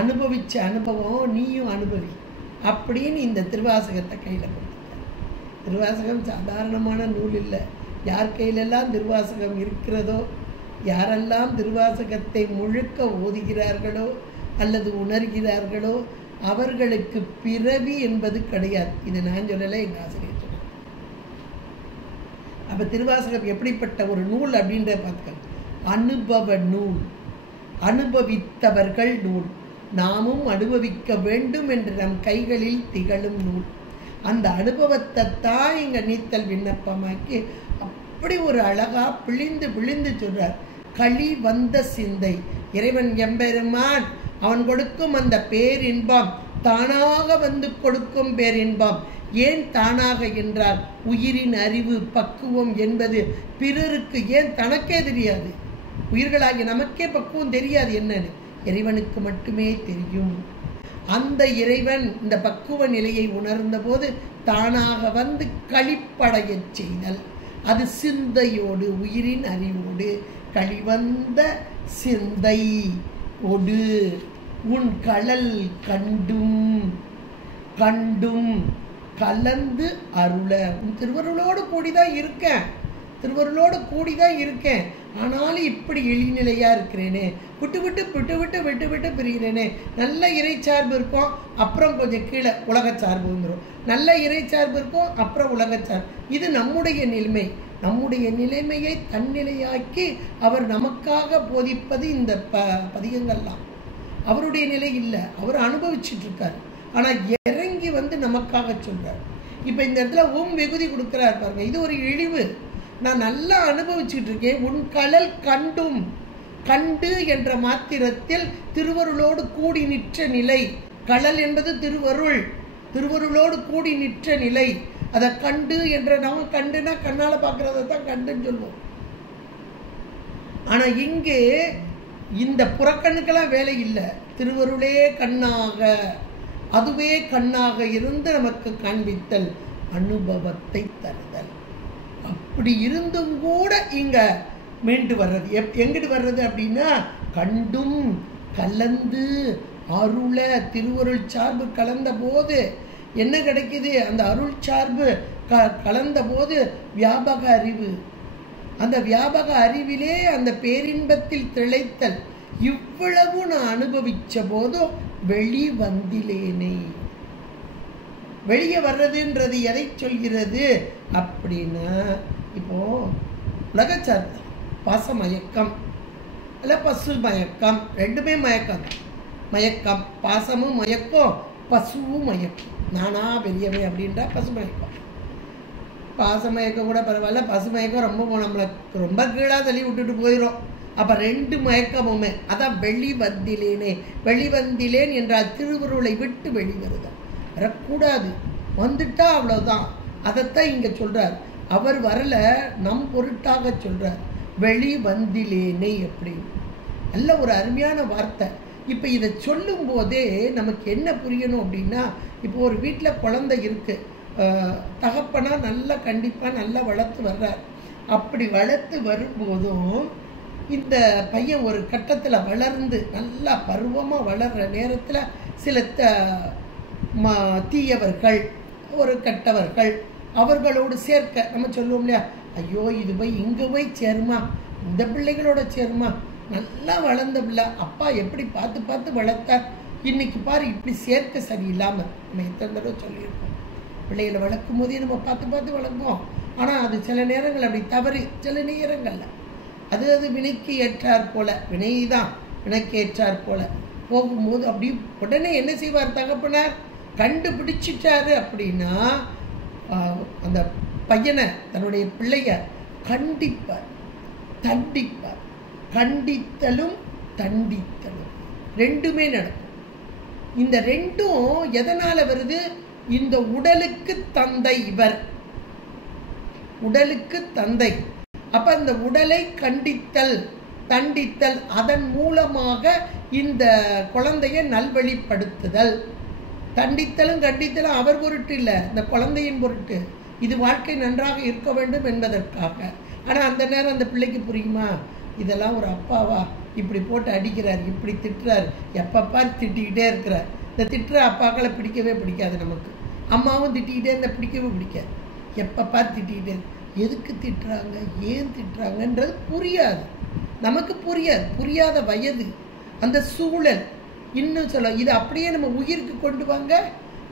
அனுபவிச்ச அனுபவம் நீயும் அனுபவி அப்படின்னு இந்த திருவாசகத்தை கையில் கொடுத்துட்டார். திருவாசகம் சாதாரணமான நூல் இல்லை. யார் கையிலெல்லாம் திருவாசகம் இருக்கிறதோ, யாரெல்லாம் திருவாசகத்தை முழுக்க ஓதுகிறார்களோ அல்லது உணர்கிறார்களோ அவர்களுக்கு பிறவி என்பது கிடையாது. இது நான் சொல்லலை, எங்கள் ஆசிரியர் சொன்னார். அப்போ திருவாசகம் எப்படிப்பட்ட ஒரு நூல் அப்படின்ற பார்த்துக்க, அனுபவ நூல், அனுபவித்தவர்கள் நூல், நாமும் அனுபவிக்க வேண்டும் என்று நம் கைகளில் திகழும் நூல். அந்த அனுபவத்தை தான் இங்கே நீத்தல் விண்ணப்பமாக்கி அப்படி ஒரு அழகா பிழிந்து சொல்றார். களி வந்த சிந்தை, இறைவன் எம்பெருமான் அவன் கொடுக்கும் அந்த பேரின்பம் தானாக வந்து கொடுக்கும் பேரின்பம். ஏன் தானாக என்றால் உயிரின் அறிவு பக்குவம் என்பது பிறருக்கு ஏன் தனக்கே தெரியாது. உயிர்களாகி நமக்கே பக்குவம் தெரியாது என்னன்னு, இறைவனுக்கு மட்டுமே தெரியும். அந்த இறைவன் இந்த பக்குவ நிலையை உணர்ந்த போது தானாக வந்து களிப்படைய செய்தல். அது சிந்தையோடு, உயிரின் அறிவோடு, களிவந்த சிந்தை ஒடு உன் கழல் கண்டும் கலந்து அருள. உன் திருவருளோடு கூடிதான் இருக்கேன், ஆனாலும் இப்படி எளிநிலையா இருக்கிறேனே, விட்டு பிரிகிறேனே. நல்ல இறை சார்பு இருக்கும், அப்புறம் கொஞ்சம் கீழே உலக சார்பு வந்துடும். நல்ல இறை சார்பு இருக்கும், அப்புறம் உலக சார்பு. இது நம்முடைய நிலைமை. நம்முடைய நிலைமையை தன்னிலையாக்கி அவர் நமக்காக போதிப்பது இந்த பதிகங்கள்லாம். அவருடைய நிலை இல்லை, அவர் அனுபவிச்சுட்டு இருக்கார், ஆனால் இறங்கி வந்து நமக்காக சொல்றார். இப்போ இந்த இடத்துல வெகுதி கொடுக்கிறார் பாருங்க, இது ஒரு இழிவு. நான் நல்லா அனுபவிச்சுட்டு இருக்கேன். உன் கழல் கண்டு என்ற மாத்திரத்தில் திருவருளோடு கூடி நிற்ற நிலை. கழல் என்பது திருவருளோடு கூடி நிற்ற நிலை. அதை கண்டு என்ற நம்ம கண்டுனா கண்ணால பார்க்கறத தான் கண்டுன்னு சொல்லுவோம். ஆனா இங்கே இந்த புறக்கண்ணுக்கெல்லாம் வேலை இல்லை. திருவருளே கண்ணாக, அதுவே கண்ணாக இருந்து நமக்கு காண்பித்தல், அனுபவத்தை தருதல். அப்படி இருந்தும் கூட இங்க மீண்டு வர்றது எங்கிட்டு வர்றது அப்படின்னா, கண்டும் கலந்து அருள திருவருள் சார்பு கலந்த போது என்ன கிடைக்குது? அந்த அருள் சார்பு கலந்த போது வியாபக அறிவு. அந்த வியாபக அறிவிலே அந்த பேரின்பத்தில் திளைத்தல். இவ்வளவு நான் அனுபவிச்ச போதும் வெளி வந்திலேனே. வெளியே வர்றதுன்றது எதை சொல்கிறது அப்படின்னா, இப்போ உலக சார்ந்த பாசமயக்கம் அல்ல பசு மயக்கம், ரெண்டுமே மயக்கம் தான். மயக்கம் பாசமும் மயக்கம், பசுவும் மயக்கம். நானா பெரியவை அப்படின்ற பசு மயக்கம். பாச மயக்கம் கூட பரவாயில்ல, பசு மயக்கம் ரொம்ப நம்மளை ரொம்ப கீழாக தள்ளி விட்டுட்டு போயிடும். அப்போ ரெண்டு மயக்கமுமே அதான் வெளி வந்திலேனே. வெளிவந்திலேன் என்றால் திருவருளை விட்டு வெளிவருதல். வரக்கூடாது, வந்துட்டா அவ்வளோதான். அதைத்தான் இங்கே சொல்கிறார். அவர் வரல, நம் பொருட்டாக சொல்கிறார். வெளி வந்திலேனே அப்படின்னு நல்ல ஒரு அருமையான வார்த்தை. இப்போ இதை சொல்லும் போதே நமக்கு என்ன புரியணும் அப்படின்னா, இப்போ ஒரு வீட்டில் குழந்தை இருக்கு, தகப்பனா நல்லா கண்டிப்பாக நல்லா வளர்த்து வர்றார். அப்படி வளர்த்து வரும்போதும் இந்த பையன் ஒரு கட்டத்தில் வளர்ந்து நல்லா பருவமாக வளர்கிற நேரத்தில் சில தீயவர்கள், ஒரு கெட்டவர்கள் அவர்களோடு சேர்க்க நம்ம சொல்லுவோம் இல்லையா, ஐயோ இது போய் இங்கே போய் சேருமா, இந்த பிள்ளைகளோட சேருமா, நல்லா வளர்ந்த பிள்ளை, அப்பா எப்படி பார்த்து பார்த்து வளர்த்தார், இன்னைக்கு பாரு இப்படி சேர்க்க சரியில்லாமல். நம்ம எத்தனை தடவை சொல்லியிருக்கோம், பிள்ளைகளை வளர்க்கும் போதே நம்ம பார்த்து பார்த்து வளர்ப்போம். ஆனால் அது சில நேரங்கள் அப்படி தவறு, சில நேரங்கள்ல அது வினைக்கு ஏற்றார் போல, வினை தான் வினைக்கு ஏற்றார் போல போகும்போது அப்படி உடனே என்ன செய்வார் தகப்பனார், கண்டுபிடிச்சிட்டாரு அப்படின்னா அந்த பையனை தன்னுடைய பிள்ளைய கண்டிப்பார், தண்டிப்பார். கண்டித்தலும் தண்டித்தலும் ரெண்டுமே நடக்கும். இந்த ரெண்டும் எதனால வருது? இந்த உடலுக்கு தந்தை இவர், உடலுக்கு தந்தை. அப்ப அந்த உடலை கண்டித்தல் தண்டித்தல், அதன் மூலமாக இந்த குழந்தையை நல்வழிப்படுத்துதல். தண்டித்தலும் கண்டித்தலும் அவர் பொருட்டு இல்லை, இந்த குழந்தையின் பொருட்டு. இது வாழ்க்கை நன்றாக இருக்க வேண்டும் என்பதற்காக. ஆனால் அந்த நேரம் அந்த பிள்ளைக்கு புரியுமா, இதெல்லாம் ஒரு அப்பாவா இப்படி போட்டு அடிக்கிறார், இப்படி திட்டுறார், எப்பப்பா திட்டிக்கிட்டே இருக்கிறார். இந்த திட்டுற அப்பாக்களை பிடிக்கவே பிடிக்காது நமக்கு. அம்மாவும் திட்டிக்கிட்டே இருந்தால் பிடிக்கவே பிடிக்காது. எப்பப்பா திட்டிக்கிட்டே, எதுக்கு திட்டுறாங்க, ஏன் திட்டுறாங்கன்றது புரியாது நமக்கு, புரியாது. புரியாத வயது, அந்த சூழல். இன்னும் சொல்ல, இது அப்படியே நம்ம உயிருக்கு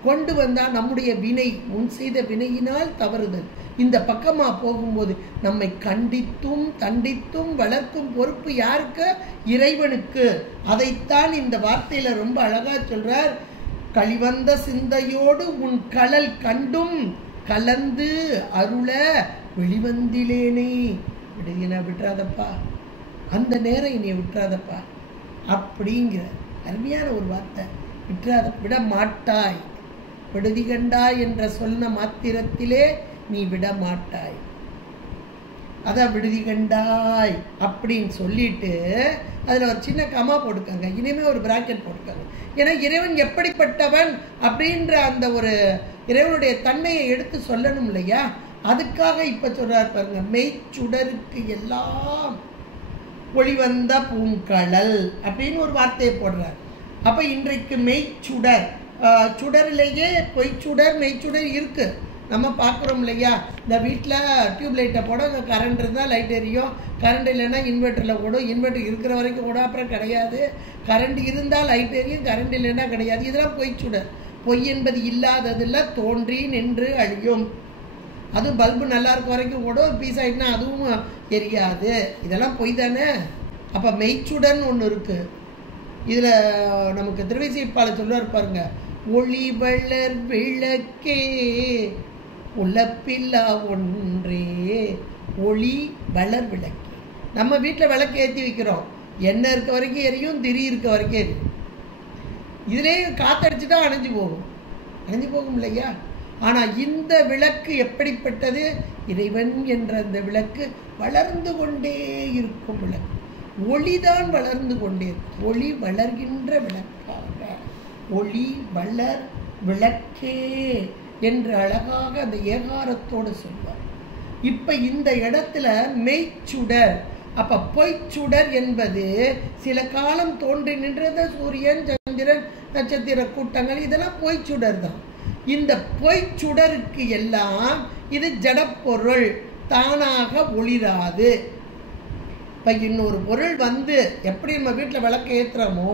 கொண்டு வந்தால் நம்முடைய வினை, முன் செய்த வினையினால் தவறுதல் இந்த பக்கமாக போகும்போது நம்மை கண்டித்தும் தண்டித்தும் வளர்க்கும் பொறுப்பு யாருக்கு? இறைவனுக்கு. அதைத்தான் இந்த வார்த்தையில ரொம்ப அழகா சொல்றார். கழிவந்த சிந்தையோடு உன் கழல் கண்டும் கலந்து அருள வெளிவந்திலேனே. விடுதினா விட்டுறாதப்பா, அந்த நேரம் என்னை விட்டுறாதப்பா அப்படிங்கிற அருமையான ஒரு வார்த்தை. விட்டுறாத, விட மாட்டாய். விடுதி கண்டாய் என்ற சொன்ன மாத்திரத்திலே நீ விட மாட்டாய். அதான் விடுதி கண்டாய் அப்படின்னு சொல்லிட்டு அதில் ஒரு சின்ன கமா போட்டுக்காங்க, இனிமே ஒரு பிராக்கெட் போட்டுக்காங்க. ஏன்னா இறைவன் எப்படிப்பட்டவன் அப்படின்ற அந்த ஒரு இறைவனுடைய தன்மையை எடுத்து சொல்லணும் இல்லையா, அதுக்காக இப்ப சொல்றார் பாருங்க. மெய்ச்சுடருக்கு எல்லாம் ஒளிவந்த பூங்கழல் அப்படின்னு ஒரு வார்த்தையை போடுறார். அப்ப இன்றைக்கு மெய்ச்சுடர், சுடரிலேயே பொய்ச்சுடர் மெய்ச்சுடர் இருக்கு, நம்ம பார்க்குறோம் இல்லையா. இந்த வீட்டில் டியூப் லைட்டை போட கரண்ட் இருந்தால் லைட் எரியும், கரண்ட் இல்லைன்னா இன்வெர்ட்டரில் ஓடும். இன்வெர்ட்டர் இருக்கிற வரைக்கும் ஓடும், அப்புறம் கிடையாது. கரண்ட் இருந்தால் லைட் எரியும், கரண்ட் இல்லைன்னா கிடையாது. இதெல்லாம் பொய்ச்சுடர். பொய் என்பது இல்லாததில்ல, தோன்றி நின்று அழியும். அதுவும் பல்பு நல்லா இருக்க வரைக்கும் ஓடும், பீஸ் ஆகிட்டுனா அதுவும் எரியாது. இதெல்லாம் பொய் தானே. அப்போ மெய்ச்சுடர்னு ஒன்று இருக்குது. இதில் நமக்கு திருவிசைப்பாளர் சொல்லுவார் பாருங்க, ஒளி வளர் விளக்கே உலப்பில்லா ஒன்றே ஒளி வளர் விளக்கே. நம்ம வீட்டில் விளக்கு ஏற்றி வைக்கிறோம், எண்ணெய் இருக்க வரைக்கும் எரியும், திரி இருக்க வரைக்கும் எரியும். இதுலேயே காத்தடிச்சுட்டா அணைஞ்சு போகும் இல்லையா. ஆனால் இந்த விளக்கு எப்படிப்பட்டது? இறைவன் என்ற அந்த விளக்கு வளர்ந்து கொண்டே இருக்கும் விளக்கு. ஒளிதான் வளர்ந்து கொண்டே இருக்கும். ஒளி வளர்கின்ற விளக்காக, ஒளி வளர் விளக்கே என்று அழகாக அந்த ஏகாரத்தோடு சொல்வார். இப்ப இந்த இடத்துல மெய்ச்சுடர், அப்ப பொய்ச்சுடர் என்பது சில காலம் தோன்றி நின்றது. சூரியன், சந்திரன், நட்சத்திர கூட்டங்கள் இதெல்லாம் பொய்ச்சுடர் தான். இந்த பொய்ச்சுடருக்கு எல்லாம் இது ஜடப்பொருள், தானாக ஒளிராது. இப்ப இன்னொரு பொருள் வந்து எப்படி நம்ம வீட்டில் விளக்கு ஏற்றுறோமோ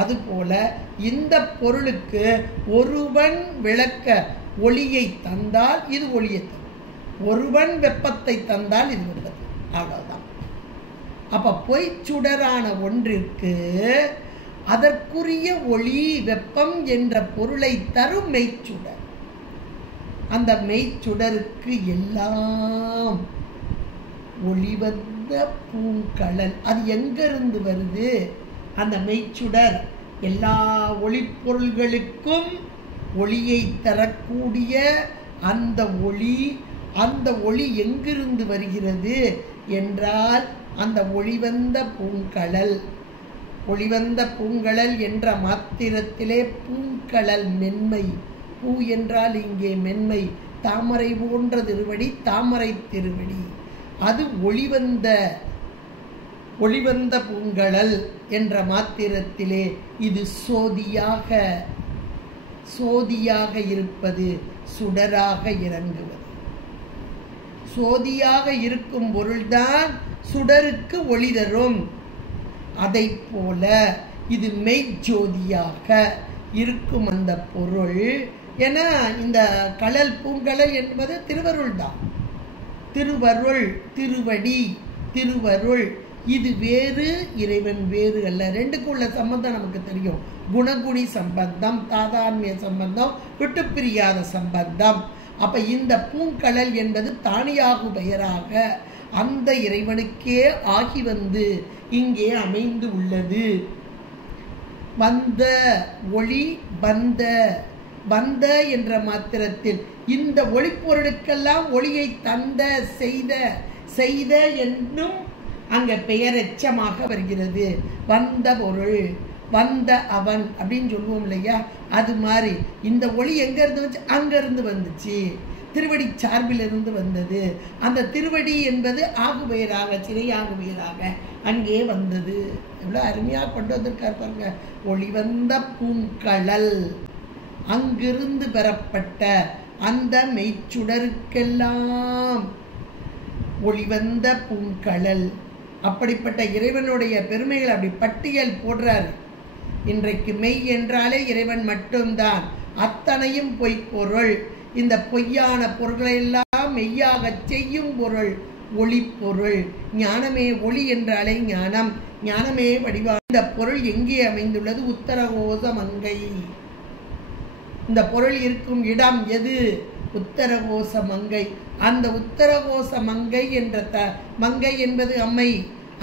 அது போல இந்த பொருளுக்கு ஒருவன் விளக்க ஒளியை தந்தால் இது ஒளியை தரும், ஒருவன் வெப்பத்தை தந்தால் இது வெப்பத்தை, அவ்வளவுதான். அப்ப பொய்ச்சுடரான ஒன்றிற்கு அதற்குரிய ஒளி வெப்பம் என்ற பொருளை தரும் மெய்ச்சுடர். அந்த மெய்ச்சுடருக்கு எல்லாம் ஒளிவந்த பூங்கழல். அது எங்கிருந்து வருது? அந்த மெய்ச்சுடர் எல்லா ஒளிப்பொருள்களுக்கும் ஒளியை தரக்கூடிய அந்த ஒளி எங்கிருந்து வருகிறது என்றால் அந்த ஒளிவந்த பூங்கழல். ஒளிவந்த பூங்கழல் என்ற மாத்திரத்திலே பூங்கழல் மென்மை, பூ என்றால் இங்கே மென்மை, தாமரை போன்ற திருவடி, தாமரை திருவடி, அது ஒளிவந்த பூங்கழல் என்ற மாத்திரத்திலே இது சோதியாக இருப்பது, சுடராக இறங்குவது. சோதியாக இருக்கும் பொருள்தான் சுடருக்கு ஒளி தரும். அதை போல இது மெய்ஜோதியாக இருக்கும் அந்த பொருள். ஏன்னா இந்த கழல் பூங்கழல் என்பது திருவருள் தான். திருவருள், திருவடி, திருவருள், இது வேறு, இறைவன் வேறு அல்ல. ரெண்டுக்கும் உள்ள சம்பந்தம் நமக்கு தெரியும். குணகுணி சம்பந்தம், தாதான்மிய சம்பந்தம், விட்டு பிரியாத சம்பந்தம். அப்ப இந்த பூங்கழல் என்பது தானியாகு பெயராக அந்த இறைவனுக்கே ஆகி வந்து இங்கே அமைந்து உள்ளது. வந்த ஒளி வந்த என்ற மாத்திரத்தில் இந்த ஒளிப்பொருளுக்கெல்லாம் ஒளியை தந்த செய்த என்னும் அங்க பெயர் எச்சமாக வருகிறது. வந்த பொருள், வந்த அவன் அப்படின்னு சொல்லுவோம் இல்லையா? அது மாதிரி இந்த ஒளி எங்க இருந்து வந்துச்சு? அங்க இருந்து வந்துச்சு, திருவடி சார்பில் இருந்து வந்தது. அந்த திருவடி என்பது ஆகுபெயராக, சிறையாகுபெயராக அங்கே வந்தது. எவ்வளவு அருமையா கொண்டு வந்திருக்கார் பாருங்க. ஒளி வந்த பூங்கழல், அங்கிருந்து பெறப்பட்ட அந்த மெய்ச்சுடருக்கெல்லாம் ஒளிவந்த பூங்கழல். அப்படிப்பட்ட இறைவனுடைய பெருமைகள் அப்படி பட்டியல் போடுறாரு. இன்றைக்கு மெய் என்றாலே இறைவன் மட்டும்தான், அத்தனையும் பொய்ப்பொருள். இந்த பொய்யான பொருள்களை எல்லாம் மெய்யாக செய்யும் பொருள் ஒளி பொருள். ஞானமே ஒளி என்றாலே ஞானம், ஞானமே வடிவான. இந்த பொருள் எங்கே அமைந்துள்ளது? உத்தரகோச மங்கை. இந்த பொருள் இருக்கும் இடம் எது? உத்தரகோச மங்கை. அந்த உத்தரகோச மங்கை என்ற மங்கை என்பது அம்மை.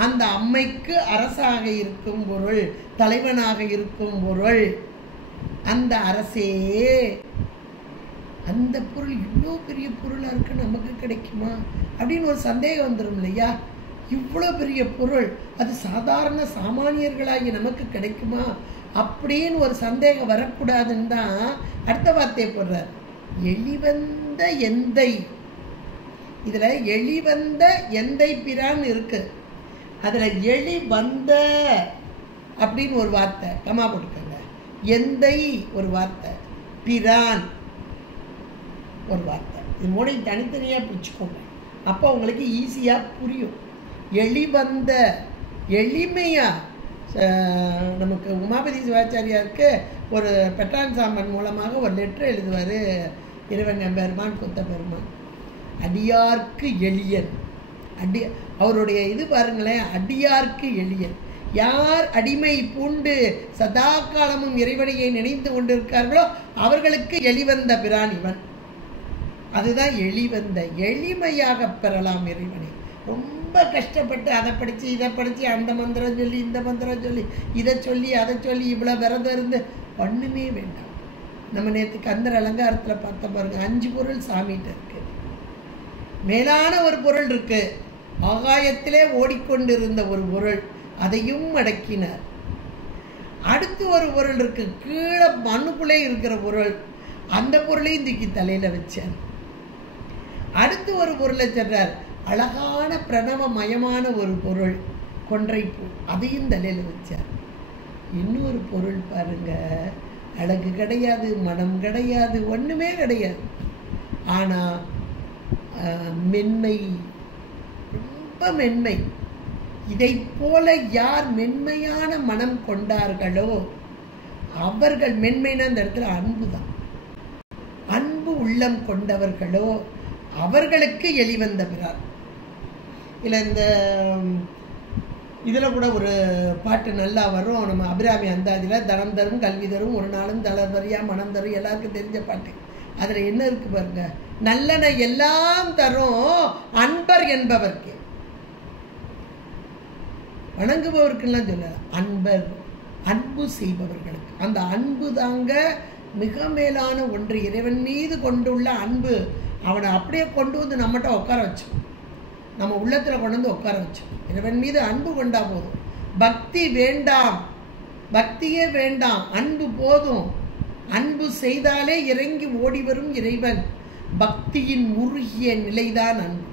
அந்த அம்மைக்கு அரசாக இருக்கும் பொருள், தலைவனாக இருக்கும் பொருள் அந்த அரசே. அந்த பொருள் இவ்வளோ பெரிய பொருளாக இருக்கு, நமக்கு கிடைக்குமா அப்படின்னு ஒரு சந்தேகம் வந்துடும் இல்லையா? இவ்வளோ பெரிய பொருள் அது சாதாரண சாமானியர்களாகி நமக்கு கிடைக்குமா அப்படின்னு ஒரு சந்தேகம் வரக்கூடாதுன்னு தான் அடுத்த வார்த்தையை போடுறார். எளிவந்த எந்தை. இதுல எளிவந்த எந்தை பிரான் இருக்கு. அதுல எளி வந்த அப்படின்னு ஒரு வார்த்தை கமா போட்டுக்கோங்க. எந்தை ஒரு வார்த்தை, பிரான் ஒரு வார்த்தை. இது மூணையும் தனித்தனியா பிடிச்சுக்கோங்க, அப்போ உங்களுக்கு ஈஸியா புரியும். எளிவந்த, எளிமையா. நமக்கு உமாபதி சிவாச்சாரியாருக்கு ஒரு பெட்ரான் சாம்பன் மூலமாக ஒரு லெட்டர் எழுதுவார் இறைவன் பெருமான், கொத்த பெருமான். அடியார்க்கு எளியன். அவருடைய இது பாருங்களேன், அடியார்க்கு எளியன். யார் அடிமை பூண்டு சதா காலமும் இறைவனையை நினைந்து கொண்டிருக்கார்களோ அவர்களுக்கு எளிவந்த பிரான் இவன். அதுதான் எளிவந்த. எளிமையாக பெறலாம் இறைவனை. ரொம்ப கஷ்டப்பட்டு அதை படித்து இதை படித்து அந்த மந்திரம் சொல்லி இந்த மந்திரம் சொல்லி இதை சொல்லி அதை சொல்லி இவ்வளோ விரதம் இருந்து ஒன்றுமே வேண்டாம். நம்ம நேற்று கந்தர் அலங்காரத்தில் பார்த்த பாருங்க, 5 பொருள் சாமிகிட்ட இருக்கு. மேலான ஒரு பொருள் இருக்கு, ஆகாயத்திலே ஓடிக்கொண்டிருந்த ஒரு பொருள், அதையும் அடக்கினார். அடுத்து ஒரு பொருள் இருக்கு, கீழே மண்ணுக்குள்ளே இருக்கிற பொருள், அந்த பொருளையும் தூக்கி தலையில வச்சார். அடுத்து ஒரு பொருளை சொல்றார், அழகான பிரணவமயமான ஒரு பொருள் கொன்றைப்பூ, அதையும் தலையில் வச்சார். இன்னொரு பொருள் பாருங்க, அழகு கிடையாது, மனம் கிடையாது, ஒண்ணுமே கிடையாது. ஆனா மென்மை, ரொம்ப மென்மை. இதை போல யார் மென்மையான மனம் கொண்டார்களோ அவர்கள், மென்மைனா இந்த இடத்துல அன்பு தான், அன்பு உள்ளம் கொண்டவர்களோ அவர்களுக்கு எளிவந்த பிறார். இல்லை இந்த இதில் கூட ஒரு பாட்டு நல்லா வரும், நம்ம அபிராமி அந்தாதியில், தனம் தரும் கல்வி தரும் ஒரு நாளும் தளர்வரியா மனம் தரும், எல்லாருக்கும் தெரிஞ்ச பாட்டு. அதில் என்ன இருக்கு பாருங்க, நல்லன எல்லாம் தரும் அன்பர் என்பவர்க்கு, வணங்குபவருக்குலாம் சொல்ல, அன்பர், அன்பு செய்பவர்களுக்கு. அந்த அன்பு தாங்க மிக மேலான ஒன்று. இறைவன் மீது கொண்டுள்ள அன்பு அவனை அப்படியே கொண்டு வந்து நம்மகிட்ட உட்கார வச்சு, நம்ம உள்ளத்தில் கொண்டு வந்து உட்கார வச்சு. இறைவன் மீது அன்பு கொண்டா போதும், பக்தி வேண்டாம், பக்தியே வேண்டாம், அன்பு போதும். அன்பு செய்தாலே இறங்கி ஓடி வரும் இறைவன். பக்தியின் முருகிய நிலைதான் அன்பு.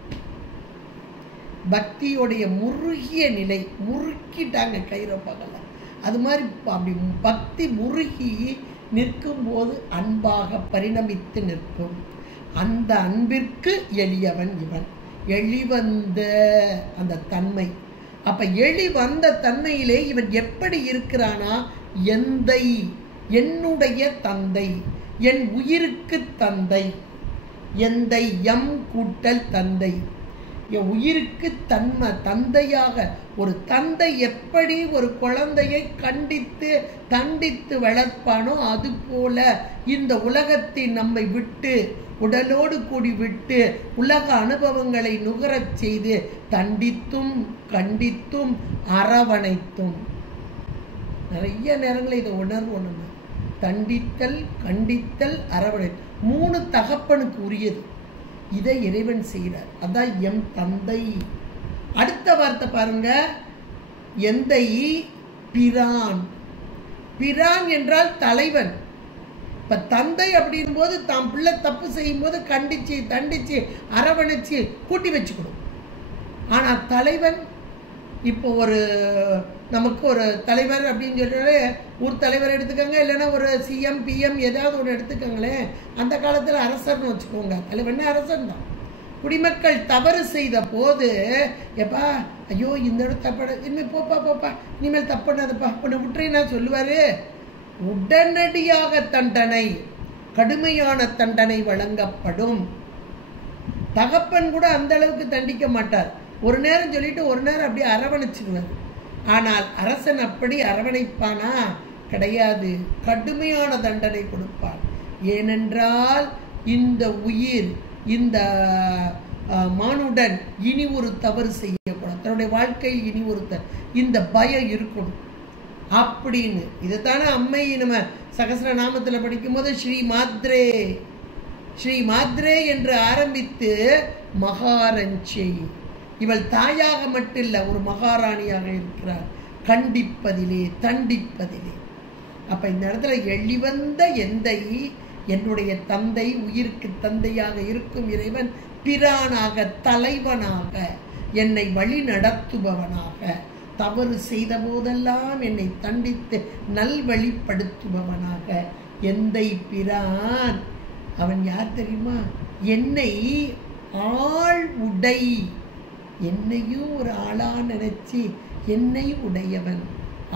பக்தியோடைய முருகிய நிலை, முறுக்கிட்டாங்க கயிறை பகல, அது மாதிரி அப்படி பக்தி முருகி நிற்கும் போது அன்பாக பரிணமித்து நிற்கும். அந்த அன்பிற்கு எளியவன் இவன், எளிவந்த அந்த தன்மை. அப்ப எளிவந்த தன்மையிலே இவன் எப்படி இருக்கிறானா, எந்தை, என்னுடைய தந்தை, என் உயிருக்கு தந்தை. எந்தை எம் கூட்டல் தந்தை, என் உயிருக்கு தந்தையாக. ஒரு தந்தை எப்படி ஒரு குழந்தையை கண்டித்து தண்டித்து வளர்ப்பானோ அது போல இந்த உலகத்தை நம்மை விட்டு, உடலோடு கூடி விட்டு, உலக அனுபவங்களை நுகரச் செய்து தண்டித்தும் கண்டித்தும் அரவணைத்தும். நிறைய நேரங்களில் இதை உணர்வோம் நம்ம. தண்டித்தல், கண்டித்தல், அரவணை, 3 தகப்பனுக்கு உரியது. இதை இறைவன் செய்கிறார். அதான் எம் தந்தை. அடுத்த வார்த்தை பாருங்க, எந்தை பிரான். பிரான் என்றால் தலைவன். இப்ப தந்தை அப்படின் போது தாம் பிள்ளை தப்பு செய்யும் போது கண்டிச்சு தண்டிச்சு அரவணைச்சு கூட்டி வச்சுக்கணும். ஆனா தலைவன், இப்போ ஒரு நமக்கு ஒரு தலைவர் அப்படின்னு சொல்லிட்டு ஊர் தலைவர் எடுத்துக்கோங்க, இல்லைன்னா ஒரு சிஎம் பிஎம் ஏதாவது ஒன்று எடுத்துக்கோங்களேன். அந்த காலத்தில் அரசர்னு வச்சுக்கோங்க, தலைவர்னா அரசன் தான். குடிமக்கள் தவறு செய்த போது, எப்பா ஐயோ இந்த இடம் தப்பட, இனிமேல் போப்பா போப்பா, இனிமேல் தப்புனதுப்பா உன்னை விட்டுறேன்னா சொல்லுவாரு. உடனடியாக தண்டனை, கடுமையான தண்டனை வழங்கப்படும். தகப்பன் கூட அந்த அளவுக்கு தண்டிக்க மாட்டார். ஒரு நேரம் சொல்லிட்டு ஒரு நேரம் அப்படியே அரவணைச்சிடுவார். ஆனால் அரசன் அப்படி அரவணைப்பானா? கிடையாது, கடுமையான தண்டனை கொடுப்பான். ஏனென்றால் இந்த உயிர், இந்த மானுடன் இனி ஒரு தவறு செய்யக்கூடாது, தன்னுடைய வாழ்க்கையில் இனி ஒரு இந்த பயம் இருக்கணும் அப்படின்னு. இதைத்தானே அம்மை நம்ம சகஸ்ர நாமத்தில் படிக்கும் போது ஸ்ரீ மாத்ரே, ஸ்ரீ மாத்ரே என்று ஆரம்பித்து மகாரஞ்சை, இவள் தாயாக மட்டும் இல்லை, ஒரு மகாராணியாக இருக்கிறார், கண்டிப்பதிலே தண்டிப்பதிலே. அப்ப இந்த இடத்துல எளிவந்த எந்தை, என்னுடைய தந்தை, உயிருக்கு தந்தையாக இருக்கும் இறைவன், பிரானாக, தலைவனாக, என்னை வழி நடத்துபவனாக, தவறு செய்த போதெல்லாம் என்னை தண்டித்து நல்வழிப்படுத்துபவனாக எந்தை பிரான். அவன் யார் தெரியுமா? என்னை ஆள் உடை, என்னையும் ஒரு ஆளா நினைச்சு என்னை உடையவன்.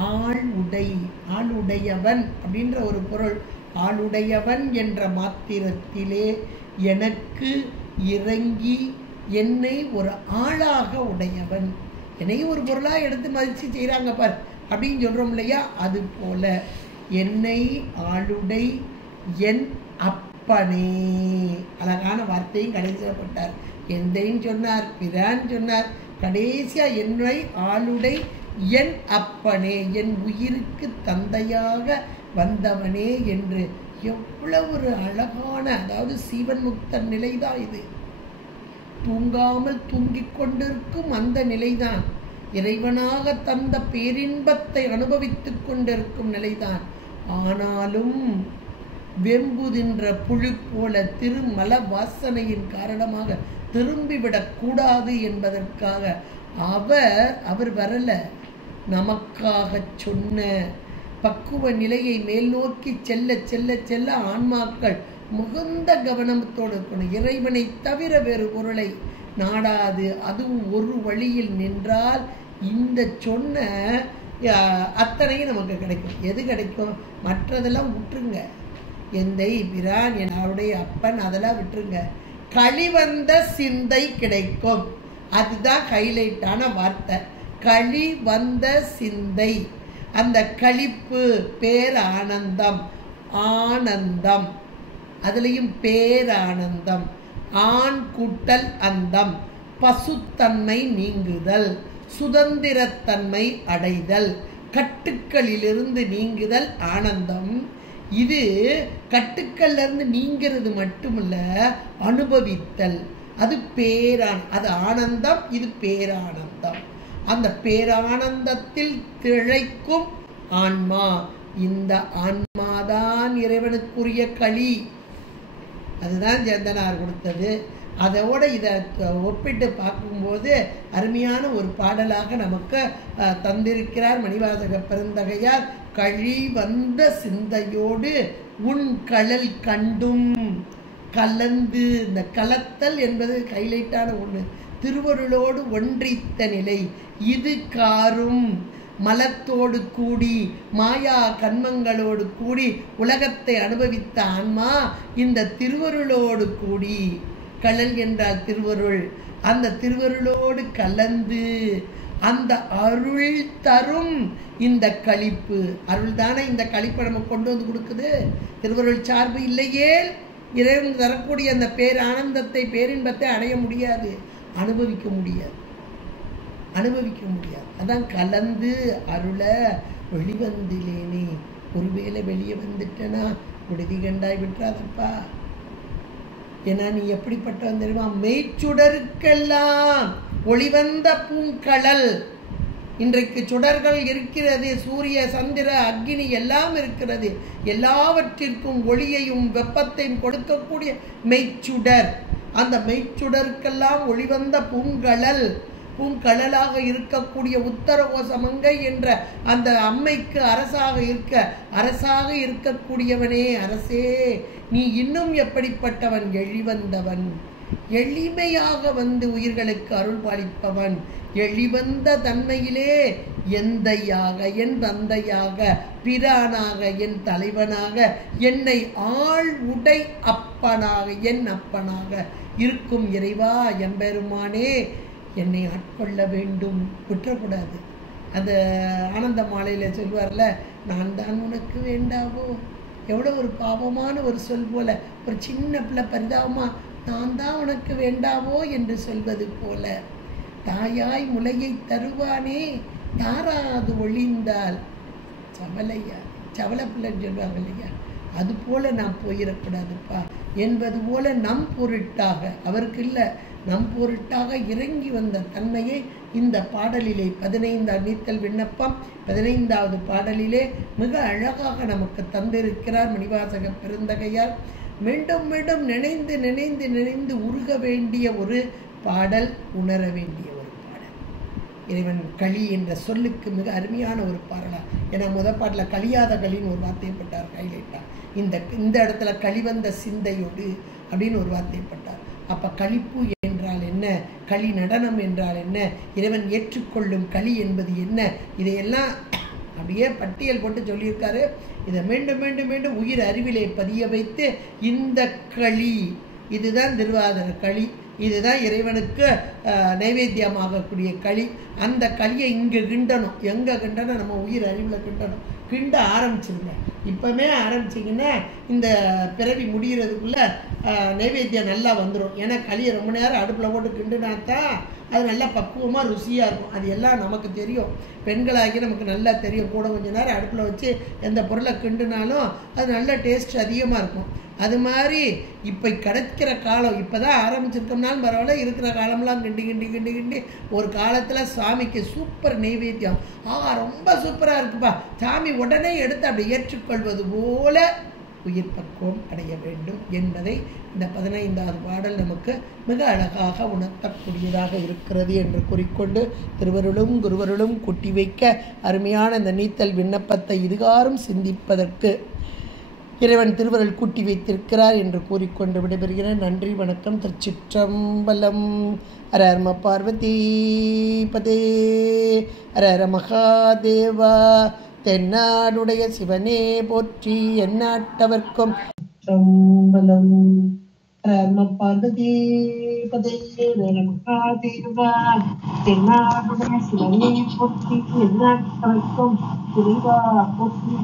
ஆள் உடை, ஆளுடையவன் அப்படின்ற ஒரு பொருள். ஆளுடையவன் என்ற மாத்திரத்திலே எனக்கு இறங்கி என்னை ஒரு ஆளாக உடையவன், என்னையும் ஒரு பொருளாக எடுத்து மதிச்சு செய்கிறாங்க பார் அப்படின்னு சொல்கிறோம் இல்லையா? அது போல என்னை ஆளுடை என் அப்பனே. அழகான வார்த்தையும் கடைசியாக போட்டார். எந்தைன்னு சொன்னார், பிரான் சொன்னார், கடைசியா என்னை ஆளுடை என் அப்பனே, என் உயிருக்கு தந்தையாக வந்தவனே என்று. எவ்வளவு ஒரு அழகான, அதாவது சீவன் முக்தர் நிலைதான் இது. தூங்காமல் தூங்கிக் கொண்டிருக்கும் அந்த நிலைதான், இறைவனாக தந்த பேரின்பத்தை அனுபவித்துக் கொண்டிருக்கும் நிலைதான். ஆனாலும் வெம்புதின்ற புழு போல திருமல வாசனையின் காரணமாக திரும்பிவிடக்கூடாது என்பதற்காக அவர் வரல, நமக்காக சொன்ன பக்குவ நிலையை மேல் நோக்கி செல்ல செல்ல செல்ல ஆன்மாக்கள் மிகுந்த கவனத்தோடு இருக்கணும். இறைவனை தவிர வேறு பொருளை நாடாது அதுவும் ஒரு வழியில் நின்றால் இந்த சொன்ன அத்தனையும் நமக்கு கிடைக்கும். எது கிடைக்கும்? மற்றதெல்லாம் விட்டுருங்க. எந்தை பிரான் என் அவருடைய அப்பன் அதெல்லாம் விட்டுருங்க. கழிவந்த சிந்தை கிடைக்கும். அதுதான் ஹைலைட்டான வார்த்தை. கழிவந்த சிந்தை. அந்த களிப்பு பேரானந்தம், ஆனந்தம், அதுலேயும் பேரானந்தம், ஆண் கூட்டல் அந்தம், பசுத்தன்மை நீங்குதல், சுதந்திரத்தன்மை அடைதல், கட்டுக்களிலிருந்து நீங்குதல் ஆனந்தம். இது கட்டுக்கள்ல இருந்து நீங்கிறது மட்டுமல்ல, அனுபவித்தல். அது அது ஆனந்தம், இது பேரானந்தம். அந்த பேரானந்தத்தில் திளைக்கும் ஆன்மா. இந்த ஆன்மாதான் இறைவனுக்குரிய களி. அதுதான் சேந்தனார் கொடுத்தது. அதோட இதை ஒப்பிட்டு பார்க்கும்போது அருமையான ஒரு பாடலாக நமக்கு தந்திருக்கிறார் மணிவாசக பெருந்தகையார். கழி வந்த சிந்தையோடு உன் கழல் கண்டும் கலந்து. இந்த கலத்தல் என்பது ஹைலைட்டான ஒன்று. திருவருளோடு ஒன்றித்த நிலை இது. காரும் மலத்தோடு கூடி மாயா கண்மங்களோடு கூடி உலகத்தை அனுபவித்த ஆன்மா இந்த திருவருளோடு கூடி, கழல் என்றால் திருவருள், அந்த திருவருளோடு கலந்து அந்த அருள் தரும் இந்த களிப்பு. அருள் தானே இந்த களிப்பை நம்ம கொண்டு வந்து கொடுக்குது. திருவருள் சார்பு இல்லையே இறைவன் தரக்கூடிய அந்த பேரானந்தத்தை பேரின்பத்தை அடைய முடியாது, அனுபவிக்க முடியாது. அதான் கலந்து அருள வெளிவந்திலேனே. ஒருவேளை வெளியே வந்துட்டேன்னா விடுதி கண்டாய் விட்டுறாதப்பா. ஏன்னா நீ எப்படிப்பட்டவன் தெரியுமா? மெய்ச்சுடருக்கெல்லாம் ஒளிவந்த பூங்கழல். இன்றைக்கு சுடர்கள் இருக்கிறது, சூரிய சந்திர அக்னி எல்லாம் இருக்கிறது. எல்லாவற்றிற்கும் ஒளியையும் வெப்பத்தையும் கொடுக்கக்கூடிய மெய்ச்சுடர். அந்த மெய்ச்சுடருக்கெல்லாம் ஒளிவந்த பூங்கழல். பூங்கழலாக இருக்கக்கூடிய உத்தரகோசமங்கை என்ற அந்த அம்மைக்கு அரசாக இருக்கக்கூடியவனே, அரசே நீ இன்னும் எப்படிப்பட்டவன்? எழிவந்தவன், எளிமையாக வந்து உயிர்களுக்கு அருள் பாலிப்பவன். எளிவந்த தன்மையிலே எந்தையாக, என் தந்தையாக, பிரானாக, என் தலைவனாக, என்னை ஆள் உடை அப்பனாக, என் அப்பனாக இருக்கும் இறைவா எம்பெருமானே, என்னை ஆட்கொள்ள வேண்டும், விட்டுறக்கூடாது. அந்த ஆனந்த மாலையில் சொல்வார்ல, நான் தான் உனக்கு வேண்டாவோ. எவ்வளோ ஒரு பாவமான ஒரு சொல் போல, ஒரு சின்ன பிள்ளை பரிதாபமா நான் தான் உனக்கு வேண்டாவோ என்று சொல்வது போல, தாயாய் முளையை தருவானே தாராது ஒளிந்தால் சவலையா, சவலை பிள்ளைன்னு சொல்லுவாங்க இல்லையா, அது போல நான் போயிடக்கூடாதுப்பா என்பது போல நம் பொருட்டாக, அவருக்கு இல்லை நம் பொருட்டாக இறங்கி வந்த தன்மையை இந்த பாடலிலே 15 நீத்தல் விண்ணப்பம் 15வது பாடலிலே மிக அழகாக நமக்கு தந்திருக்கிறார் மணிவாசக பெருந்தகையார். மீண்டும் மீண்டும் நினைந்து நினைந்து நினைந்து உருக வேண்டிய ஒரு பாடல், உணர வேண்டிய ஒரு பாடல். இறைவன் களி என்ற சொல்லுக்கு மிக அருமையான ஒரு பாடலா. ஏன்னா முதல் பாட்டில் கழியாத களின்னு ஒரு வார்த்தைப்பட்டார், கையிலிட்டார். இந்த இடத்துல களிவந்த சிந்தையோடு அப்படின்னு ஒரு வார்த்தைப்பட்டார். அப்போ களிப்பு என்றால் என்ன, களி நடனம் என்றால் என்ன, இறைவன் ஏற்றுக்கொள்ளும் களி என்பது என்ன, இதையெல்லாம் அப்படியே பட்டியல் போட்டு சொல்லியிருக்காரு. இதை மீண்டும் மீண்டும் மீண்டும் உயிர் அறிவிலே பதிய வைத்து இந்த களி, இதுதான் திருவாதிர களி, இதுதான் இறைவனுக்கு நைவேத்தியமாகக்கூடிய களி. அந்த களியை இங்கே கிண்டணும். எங்கே கிண்டணும்? நம்ம உயிர் அறிவில் கிண்டணும். கிண்ட ஆரம்பிச்சிருங்க. இப்போமே ஆரம்பிச்சிங்கன்னா இந்த பிறவி முடிகிறதுக்குள்ளே நைவேத்தியம் நல்லா வந்துடும். ஏன்னா களியை ரொம்ப நேரம் அடுப்பில் போட்டு கிண்டுனாத்தான் அது நல்லா பக்குவமாக ருசியாக இருக்கும். அது எல்லாம் நமக்கு தெரியும், பெண்களாகி நமக்கு நல்லா தெரியும். கூட கொஞ்சம் நேரம் அடுப்பில் வச்சு எந்த பொருளை கிண்டுனாலும் அது நல்ல டேஸ்ட் அதிகமாக இருக்கும். அது மாதிரி இப்போ கிடைக்கிற காலம், இப்போ தான் ஆரம்பிச்சிருக்கோம்னாலும் பரவாயில்ல, இருக்கிற காலம்லாம் கிண்டி கிண்டி கிண்டி கிண்டி ஒரு காலத்தில் சாமிக்கு சூப்பர் நெய்வேத்தியம், ரொம்ப சூப்பராக இருக்குப்பா, சாமி உடனே எடுத்து அப்படி ஏற்றுக்கொள்வது போல உயிர் பக்குவம் அடைய வேண்டும் என்பதை இந்த 15வது பாடல் நமக்கு மிக அழகாக உணர்த்தக்கூடியதாக இருக்கிறது என்று கூறிக்கொண்டு திருவருளும் குருவருளும் கூட்டி வைக்க அருமையான இந்த நீத்தல் விண்ணப்பத்தை இதுகாரும் சிந்திப்பதற்கு இறைவன் திருவருள் கூட்டி வைத்திருக்கிறார் என்று கூறிக்கொண்டு விடைபெறுகிறேன். நன்றி, வணக்கம். திருச்சிற்றம்பலம். ஹர ஹர பார்வதி பதே, ஹர ஹர மகாதேவா. தென்னாடுடைய சிவனே போற்றி, எந்நாட்டவர்க்கும் சிற்றம்பலம். ஹர ஹர பார்வதி பதே, ஹர ஹர மகாதேவா. தென்னாடுடைய சிவனே போற்றி, எந்நாட்டவர்க்கும் இறைவா போற்றி.